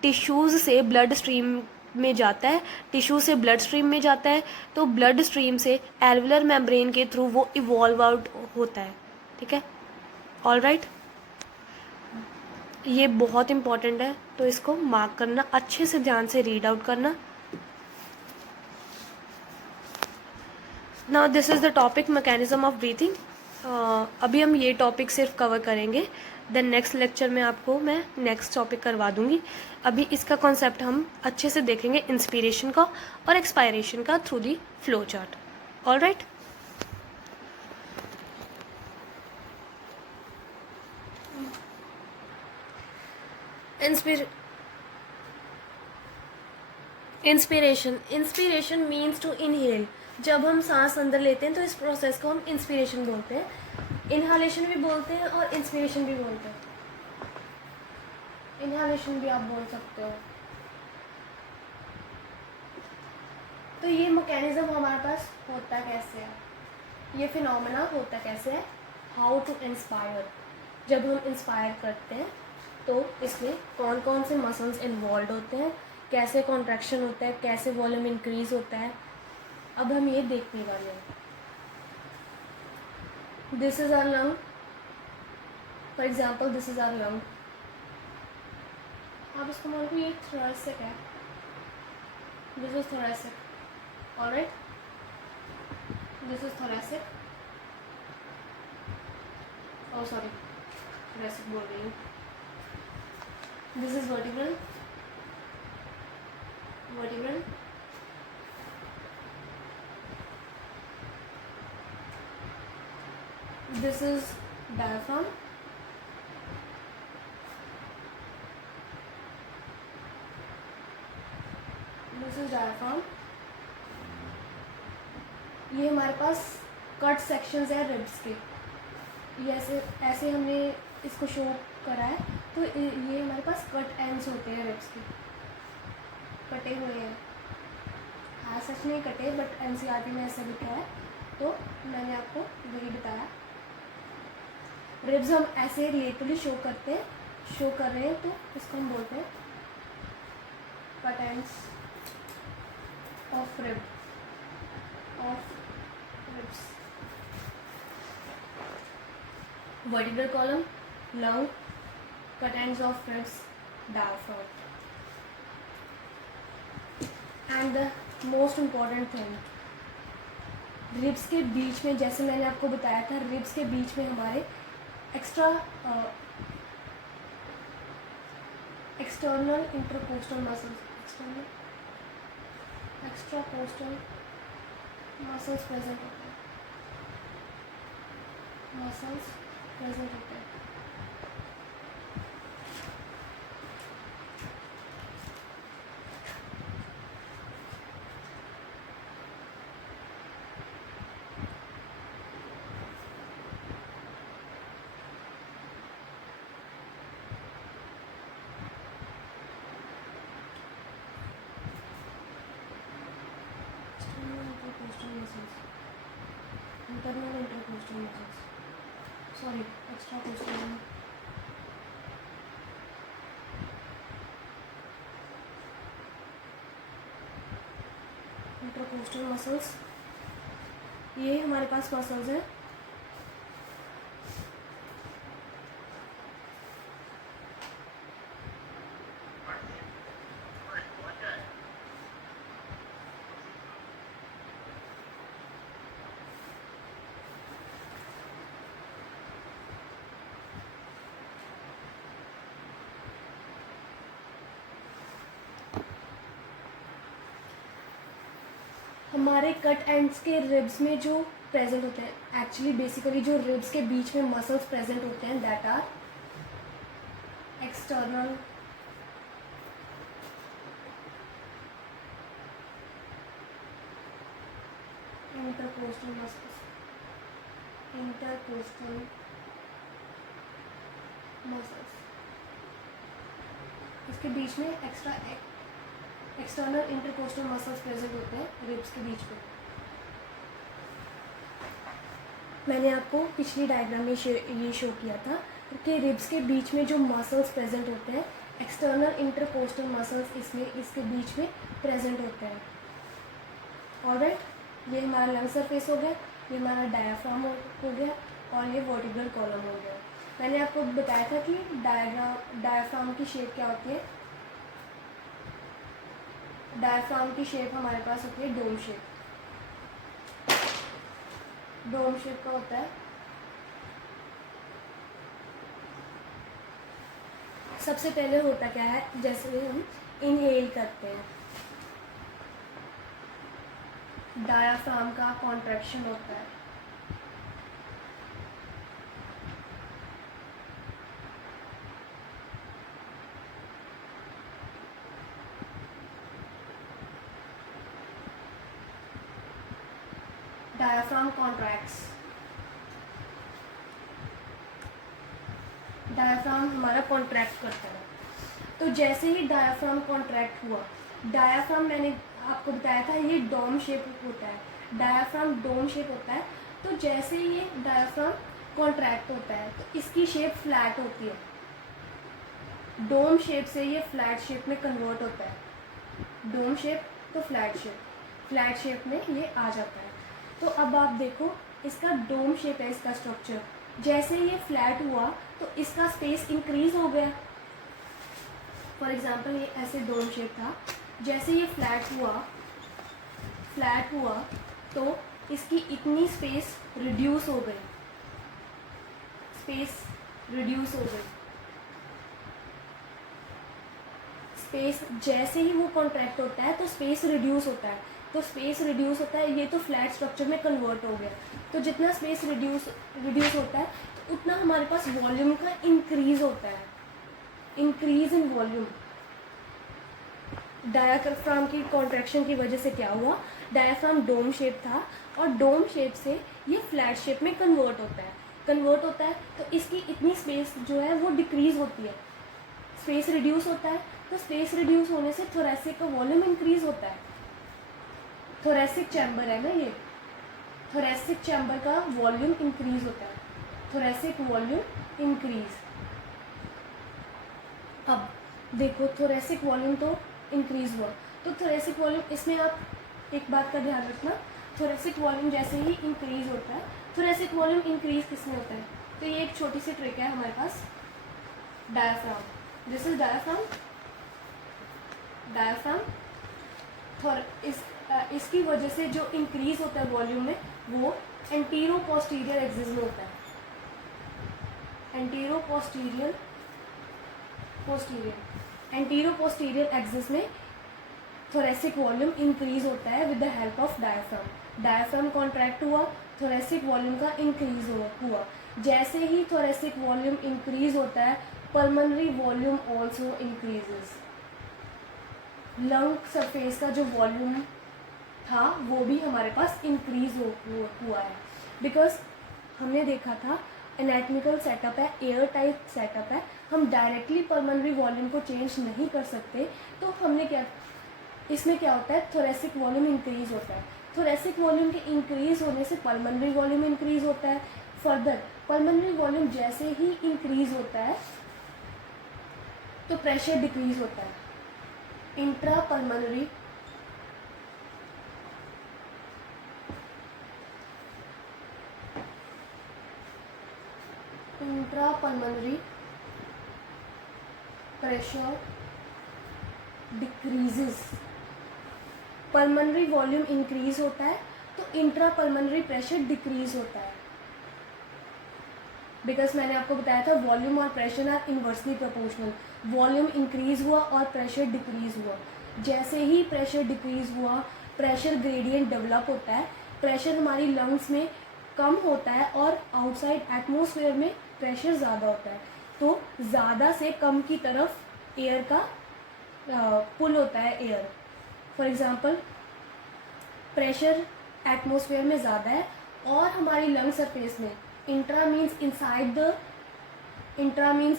टिश्यूज से ब्लड स्ट्रीम में जाता है, टिश्यू से ब्लड स्ट्रीम में जाता है, तो ब्लड स्ट्रीम से एल्वेलर मेम्ब्रेन के थ्रू वो इवॉल्व आउट होता है। ठीक है, ऑलराइट, ये बहुत इंपॉर्टेंट है, तो इसको मार्क करना, अच्छे से ध्यान से रीड आउट करना। Now this is the topic mechanism of breathing. अभी हम ये टॉपिक सिर्फ कवर करेंगे, देन नेक्स्ट लेक्चर में आपको मैं नेक्स्ट टॉपिक करवा दूंगी। अभी इसका कॉन्सेप्ट हम अच्छे से देखेंगे, इंस्पिरेशन का और एक्सपायरेशन का through the flow chart. Alright, inspiration means to inhale. जब हम सांस अंदर लेते हैं तो इस प्रोसेस को हम इंस्पिरेशन बोलते हैं। इनहालेशन भी बोलते हैं और इंस्पिरेशन भी बोलते हैं। इनहालेशन भी आप बोल सकते हो। तो ये मैकेनिज्म हमारे पास होता कैसे है, ये फिनोमेना होता कैसे है, हाउ टू इंस्पायर। जब हम इंस्पायर करते हैं तो इसमें कौन कौन से मसल्स इन्वॉल्व होते हैं, कैसे कॉन्ट्रैक्शन होता है, कैसे वॉल्यूम इंक्रीज होता है, अब हम ये देखने वाले हैं। This is our lung, for example this is our lung. आप इसको मान लो ये थोरेसिक है, this is thoracic, alright, this is thoracic, oh sorry thoracic बोल रही हूँ, this is vertebral, vertebral, this is diaphragm, this is diaphragm। ये हमारे पास कट सेक्शंस है रिब्स के, ये ऐसे ऐसे हमने इसको शो करा है, तो ये हमारे पास कट एंड्स होते हैं रिब्स के, कटे हुए हैं, हाँ सच नहीं कटे बट एनसीईआरटी में ऐसा लिखा है, तो मैंने आपको वही बताया। रिब्स हम ऐसे रिलेटिवली शो करते हैं, शो कर रहे हैं, तो इसको हम बोलते हैं cut ends of rib, of ribs. Vertebral column, lung, cut ends of ribs, diaphragm. And the most important thing, ribs के बीच में, जैसे मैंने आपको बताया था, रिब्स के बीच में हमारे external intercostal muscles, extracostal muscles present होते हैं, मसल्स प्रेजेंट होते हैं। Internal intercostal muscles, sorry, extracostal, intercostal muscles, ये हमारे पास मसल्स हैं। हमारे कट एंड्स के रिब्स में जो प्रेजेंट होते हैं, एक्चुअली बेसिकली जो रिब्स के बीच में मसल्स प्रेजेंट होते हैं, that are external intercostal muscles, intercostal muscles, इसके बीच में एक्सटर्नल इंटरकोस्टल मसल्स प्रेजेंट होते हैं रिब्स के बीच में। मैंने आपको पिछली डायग्राम में ये शो किया था कि रिब्स के बीच में जो मसल्स प्रेजेंट होते हैं, एक्सटर्नल इंटरकोस्टल मसल्स इसमें इसके बीच में प्रेजेंट होते हैं। ऑलराइट, ये हमारा लंग सरफेस हो गया, ये हमारा डायाफ्राम हो गया, और ये वर्टिब्रल कॉलम हो गया। मैंने आपको बताया था कि डायाफ्राम की शेप क्या होती है। डायफ्राम की शेप हमारे पास होती है डोम शेप, डोम शेप का होता है। सबसे पहले होता क्या है, जैसे हम इनहेल करते हैं, डायाफ्राम का कॉन्ट्रैक्शन होता है, डायाफ्राम कॉन्ट्रैक्ट्स, डायाफ्राम हमारा कॉन्ट्रैक्ट करता है। तो जैसे ही डायाफ्राम कॉन्ट्रैक्ट हुआ, डायाफ्राम मैंने आपको बताया था ये डोम शेप होता है, डायाफ्राम डोम शेप होता है। तो जैसे ही ये डायाफ्राम कॉन्ट्रैक्ट होता है तो इसकी शेप फ्लैट होती है, डोम शेप से ये फ्लैट शेप में कन्वर्ट होता है, डोम शेप तो फ्लैट शेप में ये आ जाता है। तो अब आप देखो इसका डोम शेप है इसका स्ट्रक्चर, जैसे ये फ्लैट हुआ तो इसका स्पेस इंक्रीज हो गया। फॉर एग्जांपल ये ऐसे डोम शेप था, जैसे ये फ्लैट हुआ तो इसकी इतनी स्पेस रिड्यूस हो गई, स्पेस जैसे ही वो कॉन्ट्रैक्ट होता है तो स्पेस रिड्यूस होता है, ये तो फ्लैट स्ट्रक्चर में कन्वर्ट हो गया। तो जितना स्पेस रिड्यूस होता है तो उतना हमारे पास वॉल्यूम का इंक्रीज होता है, इंक्रीज इन वॉल्यूम। डायाफ्राम की कॉन्ट्रैक्शन की वजह से क्या हुआ, डायाफ्राम डोम शेप था और डोम शेप से ये फ्लैट शेप में कन्वर्ट होता है तो इसकी इतनी स्पेस जो है वो डिक्रीज होती है, स्पेस रिड्यूस होता है। तो स्पेस रिड्यूस होने से थोरैसिक का वॉल्यूम इंक्रीज होता है। थोरैसिक चैम्बर है ना ये, थोरैसिक चैम्बर का वॉल्यूम इंक्रीज होता है, थोरैसिक वॉल्यूम इंक्रीज। अब देखो थोरैसिक वॉल्यूम तो इंक्रीज हुआ, तो थोरैसिक वॉल्यूम, इसमें आप एक बात का ध्यान रखना, थोरैसिक वॉल्यूम जैसे ही इंक्रीज होता है, थोरैसिक वॉल्यूम इंक्रीज किसमें होता है, तो ये एक छोटी सी ट्रिक है हमारे पास, डायाफ्राम, दिस इज डायाफ्राम इसकी वजह से जो इंक्रीज होता है वॉल्यूम में वो एंटीरो पोस्टीरियर एक्सिस में होता है, एंटीरो पोस्टीरियर एक्सिस में थोरैसिक वॉल्यूम इंक्रीज होता है with the help of diaphragm contract हुआ, थोरैसिक वॉल्यूम का इंक्रीज हुआ। जैसे ही थोरैसिक वॉल्यूम इंक्रीज होता है pulmonary volume also increases, lung surface का जो वॉल्यूम था वो भी हमारे पास इंक्रीज हुआ है, बिकॉज हमने देखा था एनाटॉमिकल सेटअप है, एयर टाइप सेटअप है, हम डायरेक्टली पल्मोनरी वॉल्यूम को चेंज नहीं कर सकते। तो हमने इसमें क्या होता है, थोरैसिक वॉल्यूम इंक्रीज होता है, थोरैसिक वॉल्यूम के इंक्रीज होने से पल्मोनरी वॉल्यूम इंक्रीज होता है। फर्दर पल्मोनरी वॉल्यूम जैसे ही इंक्रीज होता है तो प्रेशर डिक्रीज होता है, intrapulmonary pressure decreases. Pulmonary volume increase होता है तो इंट्रापल्मोनरी प्रेशर डिक्रीज होता है, बिकॉज मैंने आपको बताया था वॉल्यूम और pressure are inversely proportional, volume increase हुआ और प्रेशर डिक्रीज हुआ। जैसे ही प्रेशर डिक्रीज हुआ प्रेशर ग्रेडियंट डेवलप होता है, प्रेशर हमारी लंग्स में कम होता है और आउटसाइड एटमॉस्फेयर में प्रेशर ज़्यादा होता है, तो ज़्यादा से कम की तरफ एयर का पुल होता है air. For example pressure atmosphere में ज़्यादा है और हमारी लंग सरफेस में intra means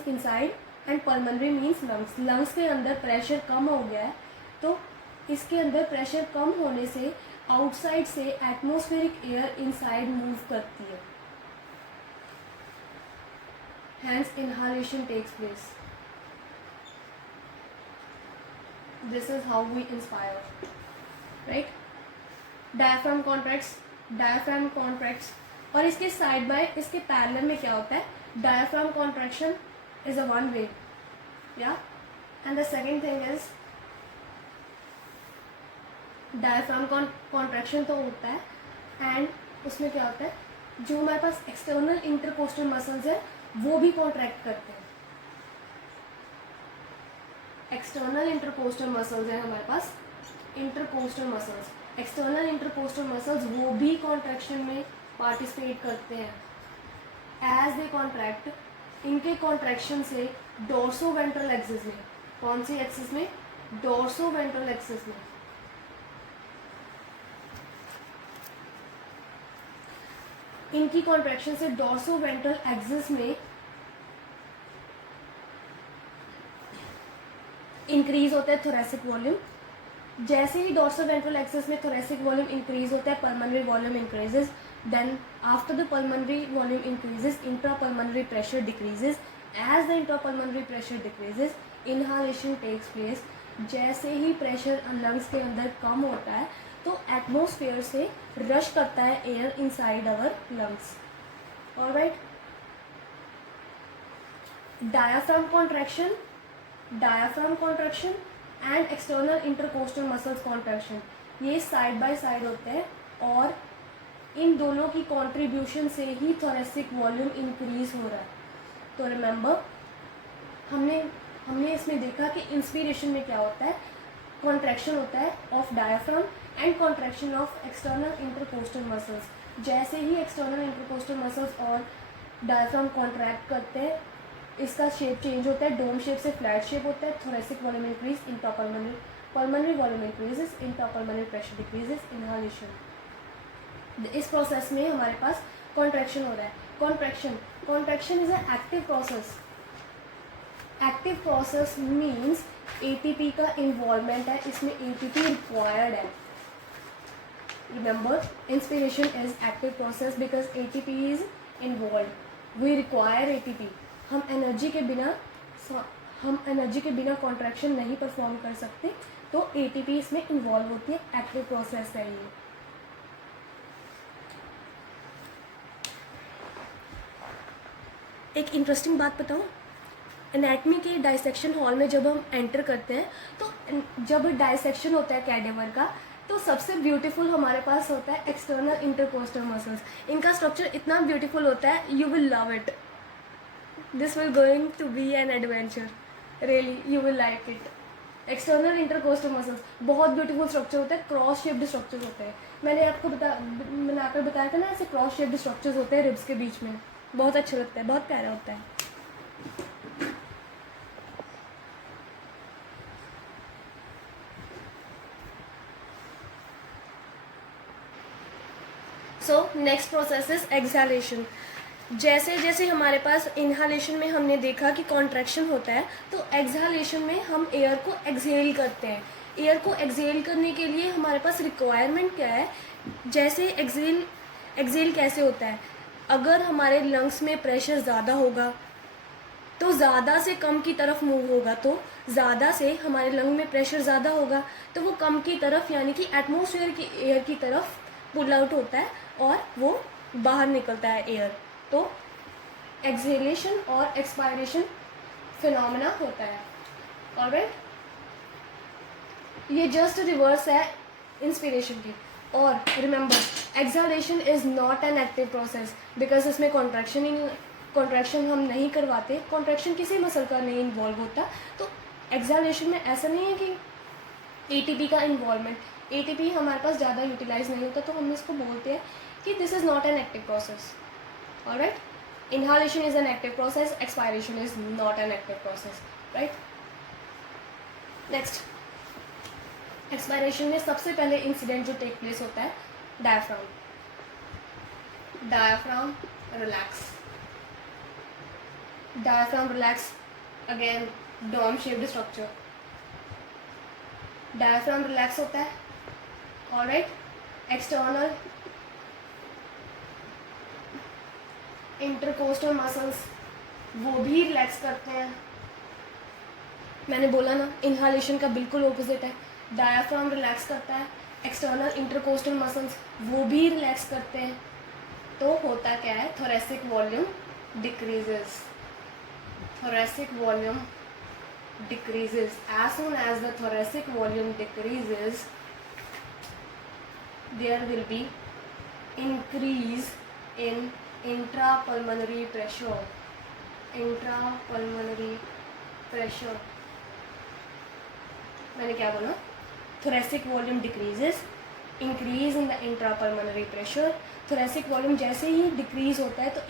inside and pulmonary means lungs के अंदर प्रेशर कम हो गया है, तो इसके अंदर प्रेशर कम होने से आउटसाइड से एटमॉस्फेरिक एयर इनसाइड मूव करती है, hence inhalation takes place. This is how we inspire, right? Diaphragm contracts और इसके साइड बाय इसके पैरेलल में क्या होता है, diaphragm contraction is a one way, yeah, and the second thing is diaphragm contraction तो होता है एंड उसमें क्या होता है, जो हमारे पास एक्सटर्नल इंटरकोस्टल मसल्स है वो भी कॉन्ट्रैक्ट करते हैं, एक्सटर्नल इंटरकोस्टल मसल्स है हमारे पास, intercostal muscles, external intercostal muscles वो भी कॉन्ट्रैक्शन में पार्टिसिपेट करते हैं। एज दे कॉन्ट्रैक्ट, इनके कॉन्ट्रैक्शन से डोर्सो वेंट्रल एक्सिस में, कौन सी एक्सिस में, डोर्सो वेंट्रल एक्सिस में, इनकी कॉन्ट्रैक्शन से डोर्सो वेंट्रल एक्सिस में इंक्रीज होता है थोरैसिक वॉल्यूम, जैसे ही डोर्सल वेंट्रल एक्सिस में थोरेसिक वॉल्यूम इंक्रीज होता है, pulmonary volume increases, then after the pulmonary volume increases intra pulmonary pressure decreases, as the intra pulmonary pressure decreases inhalation takes place. जैसे ही प्रेशर लंग्स के अंदर कम होता है तो एटमोसफेयर से रश करता है air inside our lungs. Alright, diaphragm contraction and external intercostal muscles contraction, ये साइड बाय साइड होते हैं और इन दोनों की कंट्रीब्यूशन से ही थोरेसिक वॉल्यूम इंक्रीज हो रहा है। तो रिमेंबर, हमने इसमें देखा कि इंस्पिरेशन में क्या होता है, कॉन्ट्रैक्शन होता है of diaphragm and contraction of external intercostal muscles. जैसे ही एक्सटर्नल इंटरकोस्टल मसल्स और डायाफ्राम कॉन्ट्रैक्ट करते हैं, इसका शेप चेंज होता है, डोम शेप से फ्लैट शेप होता है, thoracic volume increase, intra pulmonary volume increases, intra pulmonary pressure decreases, inhalation. इस प्रोसेस में हमारे पास कॉन्ट्रैक्शन हो रहा है। Contraction is a active process. Active process means ATP का इन्वॉल्वमेंट है, इसमें एटीपी रिक्वायर्ड है। Remember, inspiration is active process because ATP is involve. We require ATP. हम एनर्जी के बिना कॉन्ट्रैक्शन नहीं परफॉर्म कर सकते, तो एटीपी इसमें इन्वॉल्व होती है। एक्टिव प्रोसेस है ये। एक इंटरेस्टिंग बात बताऊं, एनाटमी के डाइसेक्शन हॉल में जब हम एंटर करते हैं तो जब डाइसेक्शन होता है कैडेवर का, तो सबसे ब्यूटीफुल हमारे पास होता है एक्सटर्नल इंटरकोस्टल मसल्स। इनका स्ट्रक्चर इतना ब्यूटीफुल होता है, you will love it. This will going to be an adventure, really you will like it. External intercostal muscles बहुत ब्यूटीफुल स्ट्रक्चर होता है, क्रॉस शेप्ड स्ट्रक्चर होते हैं। मैंने आपको बनाकर बताया था ना, ऐसे क्रॉस शेप्ड स्ट्रक्चर्स होते हैं रिब्स के बीच में, बहुत अच्छा लगता है, बहुत प्यारा होता है। So next process is exhalation. जैसे जैसे हमारे पास इनहालेशन में हमने देखा कि कॉन्ट्रैक्शन होता है, तो एक्सहालेशन में हम एयर को एक्सहेल करते हैं। एयर को एक्सहेल करने के लिए हमारे पास रिक्वायरमेंट क्या है, जैसे एक्सहेल कैसे होता है, अगर हमारे लंग्स में प्रेशर ज़्यादा होगा तो ज़्यादा से कम की तरफ मूव होगा, तो ज़्यादा से हमारे लंग में प्रेशर ज़्यादा होगा तो वो कम की तरफ यानी कि एटमॉस्फेयर की एयर की तरफ पुल आउट होता है और वो बाहर निकलता है एयर। तो एक्सहेलेशन और एक्सपायरेशन फिनोमेना होता है। ऑलराइट, ये जस्ट रिवर्स है इंस्पिरेशन की। और remember, exhalation is not an active process because इसमें कॉन्ट्रैक्शन हम नहीं करवाते, कॉन्ट्रैक्शन किसी मसल का नहीं इन्वॉल्व होता। तो एक्सहालेशन में ऐसा नहीं है कि एटीपी का इन्वॉल्वमेंट, एटीपी हमारे पास ज़्यादा यूटिलाइज नहीं होता, तो हम इसको बोलते हैं कि this is not an active process. Alright, inhalation is an active process, expiration is not an active process. Right, next, expiration में सबसे पहले इंसिडेंट जो टेक प्लेस होता है, diaphragm relax, again dome shaped structure, diaphragm relax होता है। ऑलराइट, एक्सटर्नल इंटरकोस्टल मसल्स वो भी रिलैक्स करते हैं। मैंने बोला ना, इनहालेशन का बिल्कुल ऑपोजिट है, डायाफ्राम रिलैक्स करता है, एक्सटर्नल इंटरकोस्टल मसल्स वो भी रिलैक्स करते हैं। तो होता क्या है, thoracic volume decreases, thoracic volume decreases. As soon as the thoracic volume decreases, there will be increase in intrapulmonary pressure. मैंने क्या बोला, thoracic volume decreases, increase in the intrapulmonary pressure. thoracic volume जैसे ही decrease होता है तो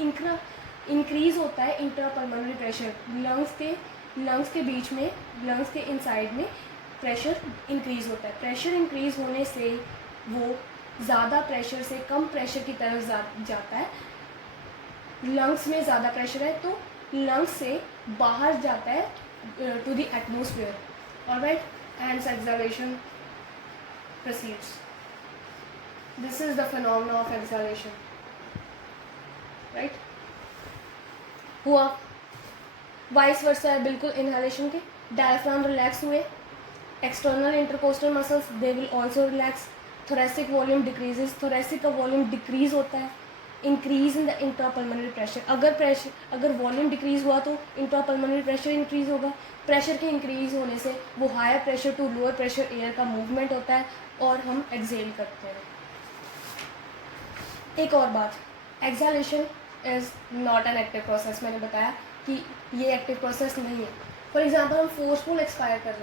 इंक्रीज होता है इंट्रापल्मोनरी प्रेशर, लंग्स के बीच में, लंग्स के इनसाइड में प्रेशर इंक्रीज होता है। प्रेशर इंक्रीज होने से वो ज़्यादा प्रेशर से कम प्रेशर की तरफ जाता है। लंग्स में ज़्यादा प्रेशर है तो लंग्स से बाहर जाता है to the atmosphere. Alright, and exhalation proceeds. This is the phenomena of exhalation, right? हुआ वाइस वर्सा है बिल्कुल इनहेलेशन के. डायफ्राम रिलैक्स हुए, external intercostal muscles they will also relax. Thoracic volume decreases, thoracic का वॉल्यूम डिक्रीज होता है. Increase in the intrapulmonary pressure, अगर वॉल्यूम डिक्रीज हुआ तो इंट्रापल्मोनरी प्रेशर इंक्रीज होगा. प्रेशर के इंक्रीज होने से वो higher pressure to lower pressure air का मूवमेंट होता है और हम एक्सेल करते हैं. एक और बात, exhalation is not an active process. मैंने बताया कि ये एक्टिव प्रोसेस नहीं है. फॉर एग्जांपल हम फोर्सफुल एक्सपायर कर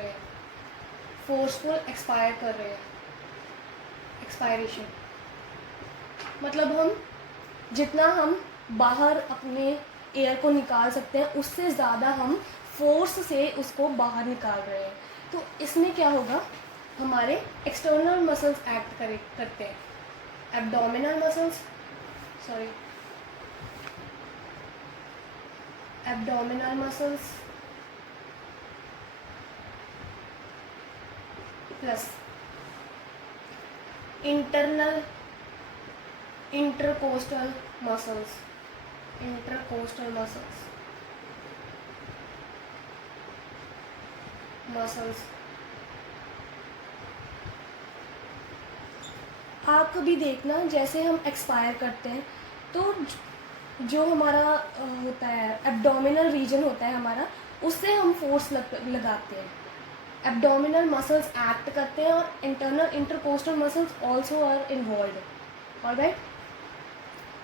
रहे हैं, एक्सपायरेशन मतलब हम जितना हम बाहर अपने एयर को निकाल सकते हैं उससे ज़्यादा हम फोर्स से उसको बाहर निकाल रहे हैं. तो इसमें क्या होगा, हमारे एक्सटर्नल मसल्स एक्ट करते हैं. Abdominal muscles plus internal intercostal muscles आप कभी देखना जैसे हम एक्सपायर करते हैं तो जो हमारा होता है एब्डोमिनल रीजन होता है हमारा, उससे हम फोर्स लगाते हैं. एब्डोमिनल मसल्स एक्ट करते हैं और internal intercostal muscles also are involve. Alright,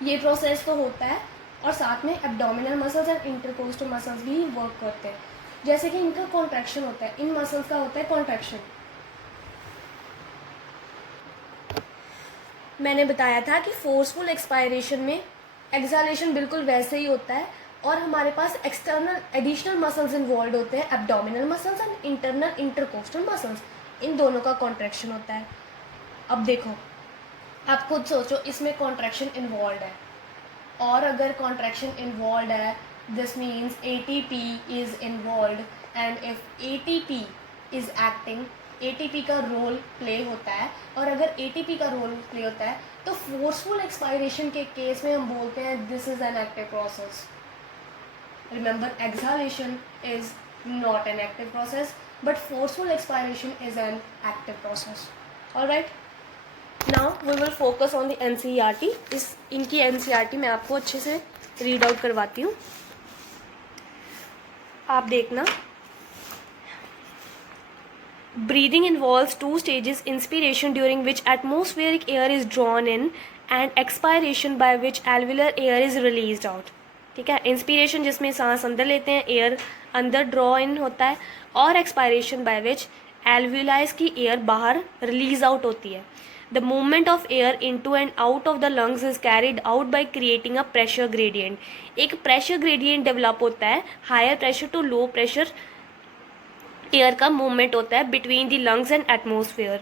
ये प्रोसेस तो होता है और साथ में abdominal muscles and intercostal muscles भी वर्क करते हैं. जैसे कि इनका कॉन्ट्रैक्शन होता है, इन मसल्स का होता है कॉन्ट्रैक्शन. मैंने बताया था कि फोर्सफुल एक्सपायरेशन में एक्सहालेशन बिल्कुल वैसे ही होता है और हमारे पास एक्सटर्नल एडिशनल मसल्स इन्वॉल्व होते हैं, abdominal muscles and internal intercostal muscles. इन दोनों का कॉन्ट्रैक्शन होता है. अब देखो, आप खुद सोचो, इसमें कॉन्ट्रैक्शन इन्वॉल्व है और अगर कॉन्ट्रैक्शन इन्वॉल्व है this means ATP is involve and if ATP is acting, ATP का रोल प्ले होता है और अगर ATP का रोल प्ले होता है तो फोर्सफुल एक्सपायरेशन के केस में हम बोलते हैं this is an active process. Remember, exhalation is not an active process but forceful expiration is an active process. Alright, now we will focus on the NCERT. इनकी NCERT मैं आपको अच्छे से रीड आउट करवाती हूँ, आप देखना. Breathing involves two stages: inspiration, during which atmospheric air is drawn in, and expiration, by which alveolar air is released out. ठीक है, इंस्पिरेशन जिसमें सांस अंदर लेते हैं, एयर अंदर ड्रॉ इन होता है, और एक्सपायरेशन बाय विच एल्वियोलाइज की एयर बाहर रिलीज आउट होती है. The movement of air into and out of the lungs is carried out by creating a pressure gradient. एक प्रेशर ग्रेडियंट डेवलप होता है, higher pressure to low pressure air का मूवमेंट होता है between the lungs and atmosphere.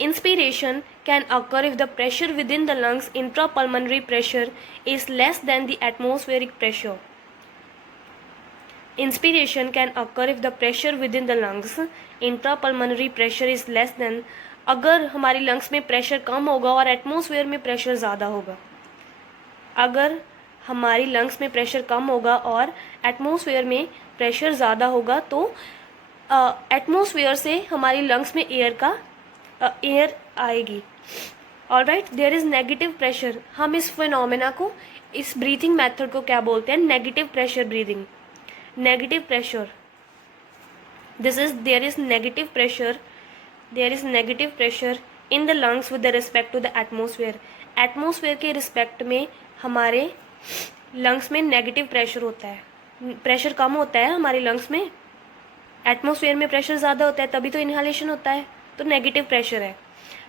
Inspiration can occur if the pressure within the lungs intrapulmonary pressure is less than the atmospheric pressure. Inspiration can occur if the pressure within the lungs intrapulmonary pressure is less then, अगर हमारी लंग्स में प्रेशर कम होगा और एटमोसफेयर में प्रेशर ज़्यादा होगा. अगर हमारी लंग्स में प्रेशर कम होगा और एटमोसफेयर में प्रेशर ज़्यादा होगा तो एटमोसफेयर से हमारी लंग्स में एयर आएगी. Alright, there is negative pressure. हम इस फिनोमेना को, इस ब्रीथिंग मेथड को क्या बोलते हैं? Negative pressure breathing. Negative pressure, this is there is negative pressure in the lungs with respect to the atmosphere. Atmosphere के रिस्पेक्ट में हमारे लंग्स में नेगेटिव प्रेशर होता है. प्रेशर कम होता है हमारी लंग्स में, एटमोसफेयर में प्रेशर ज़्यादा होता है, तभी तो इनहेलेशन होता है, तो नेगेटिव प्रेशर है.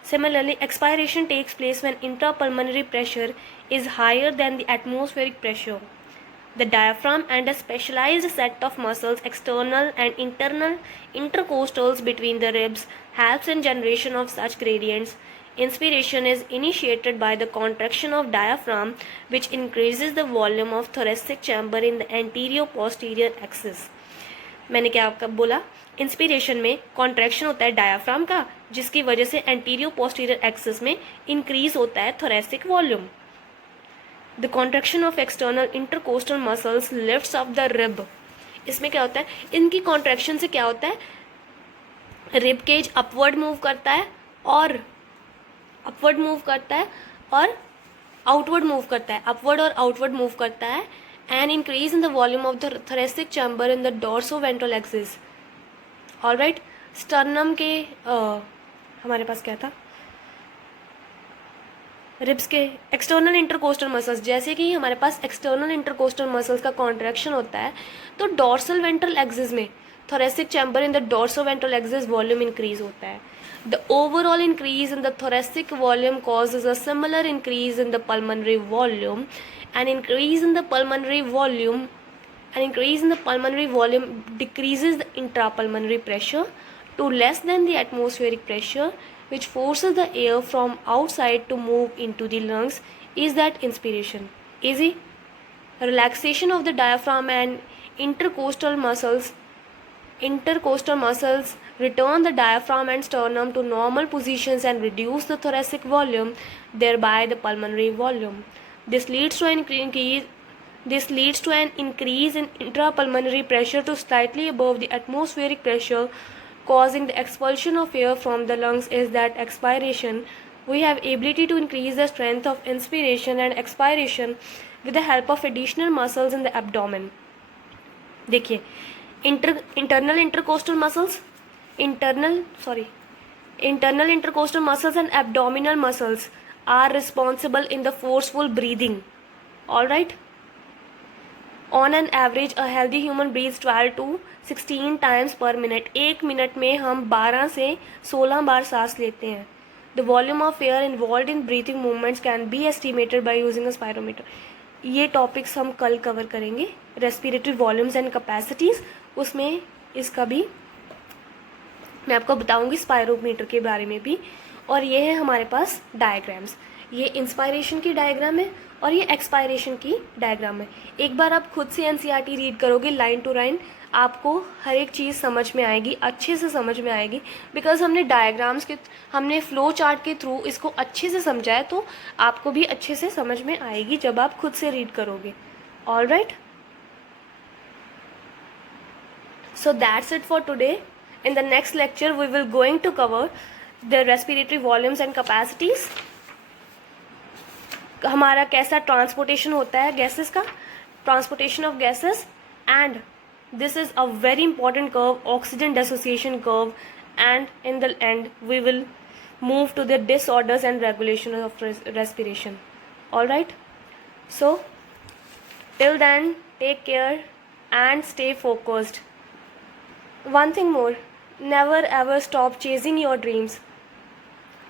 Similarly expiration takes place when intrapulmonary pressure is higher than the atmospheric pressure. The diaphragm and a specialized set of muscles, external and internal intercostals between the ribs, helps in generation of such gradients. Inspiration is initiated by the contraction of diaphragm, which increases the volume of thoracic chamber in the anterior posterior axis. मैंने क्या आपका बोला, इंस्पिरेशन में कॉन्ट्रैक्शन होता है डायाफ्राम का, जिसकी वजह से एंटीरियर पोस्टीरियर एक्सिस में इंक्रीज होता है thoracic volume. The contraction of external intercostal muscles lifts up the rib. इसमें क्या होता है, इनकी कॉन्ट्रैक्शन से क्या होता है, रिब केज अपवर्ड मूव करता है और अपवर्ड मूव करता है और आउटवर्ड मूव करता है, अपवर्ड और आउटवर्ड मूव करता है, and increase in the volume of the thoracic chamber in the dorsoventral axis. Alright, sternum के हमारे पास क्या था, रिब्स के एक्सटर्नल इंटरकोस्टल मसल्स, जैसे कि हमारे पास एक्सटर्नल इंटरकोस्टल मसल्स का कॉन्ट्रैक्शन होता है तो डोर्सल वेंट्रल एक्सिस में thoracic chamber in the dorsoventral axis volume increase होता है. The overall increase in the thoracic volume causes a similar increase in the pulmonary volume. An increase in the pulmonary volume decreases the intrapulmonary pressure to less than the atmospheric pressure, which forces the air from outside to move into the lungs. Is that inspiration? Easy. Relaxation of the diaphragm and intercostal muscles return the diaphragm and sternum to normal positions and reduce the thoracic volume, thereby the pulmonary volume. This leads to an increase in intrapulmonary pressure to slightly above the atmospheric pressure, causing the expulsion of air from the lungs. Is that expiration? We have ability to increase the strength of inspiration and expiration with the help of additional muscles in the abdomen. देखिए, internal intercostal muscles and abdominal muscles are responsible in the forceful breathing. All right, on an average a healthy human breathes 12 to 16 times per minute. एक मिनट में हम 12 से 16 बार सांस लेते हैं. The volume of air involved in breathing movements can be estimated by using a spirometer. ये टॉपिक्स हम कल कवर करेंगे, रेस्पिरेटरी वॉल्यूम्स एंड कैपेसिटीज़, उसमें इसका भी मैं आपको बताऊंगी, स्पायरोमीटर के बारे में भी. और ये है हमारे पास डायग्राम्स, ये इंस्पायरेशन की डायग्राम है और ये एक्सपायरेशन की डायग्राम है. एक बार आप खुद से एनसीईआरटी रीड करोगे लाइन टू लाइन, आपको हर एक चीज़ समझ में आएगी, अच्छे से समझ में आएगी, बिकॉज हमने फ्लो चार्ट के थ्रू इसको अच्छे से समझा है, तो आपको भी अच्छे से समझ में आएगी जब आप खुद से रीड करोगे. All right, so that's it for today. In the next lecture we will going to cover the respiratory volumes and capacities. हमारा कैसा ट्रांसपोर्टेशन होता है गैसेस का, transportation of gases, and this is a very important curve, oxygen dissociation curve, and in the end we will move to the disorders and regulation of respiration. All right, so till then take care and stay focused. One thing more, never ever stop chasing your dreams.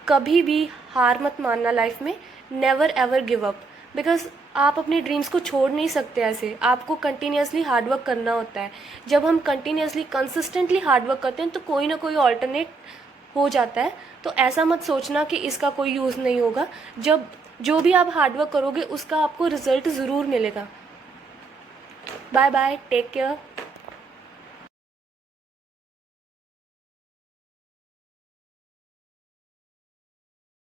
कभी भी हार मत मानना लाइफ में, never ever give up, because आप अपने ड्रीम्स को छोड़ नहीं सकते ऐसे, आपको कंटिन्यूसली हार्डवर्क करना होता है. जब हम कंटिन्यूसली कंसिस्टेंटली हार्डवर्क करते हैं तो कोई ना कोई ऑल्टरनेट हो जाता है. तो ऐसा मत सोचना कि इसका कोई यूज़ नहीं होगा, जब जो भी आप हार्डवर्क करोगे उसका आपको रिजल्ट ज़रूर मिलेगा. Bye bye, take care.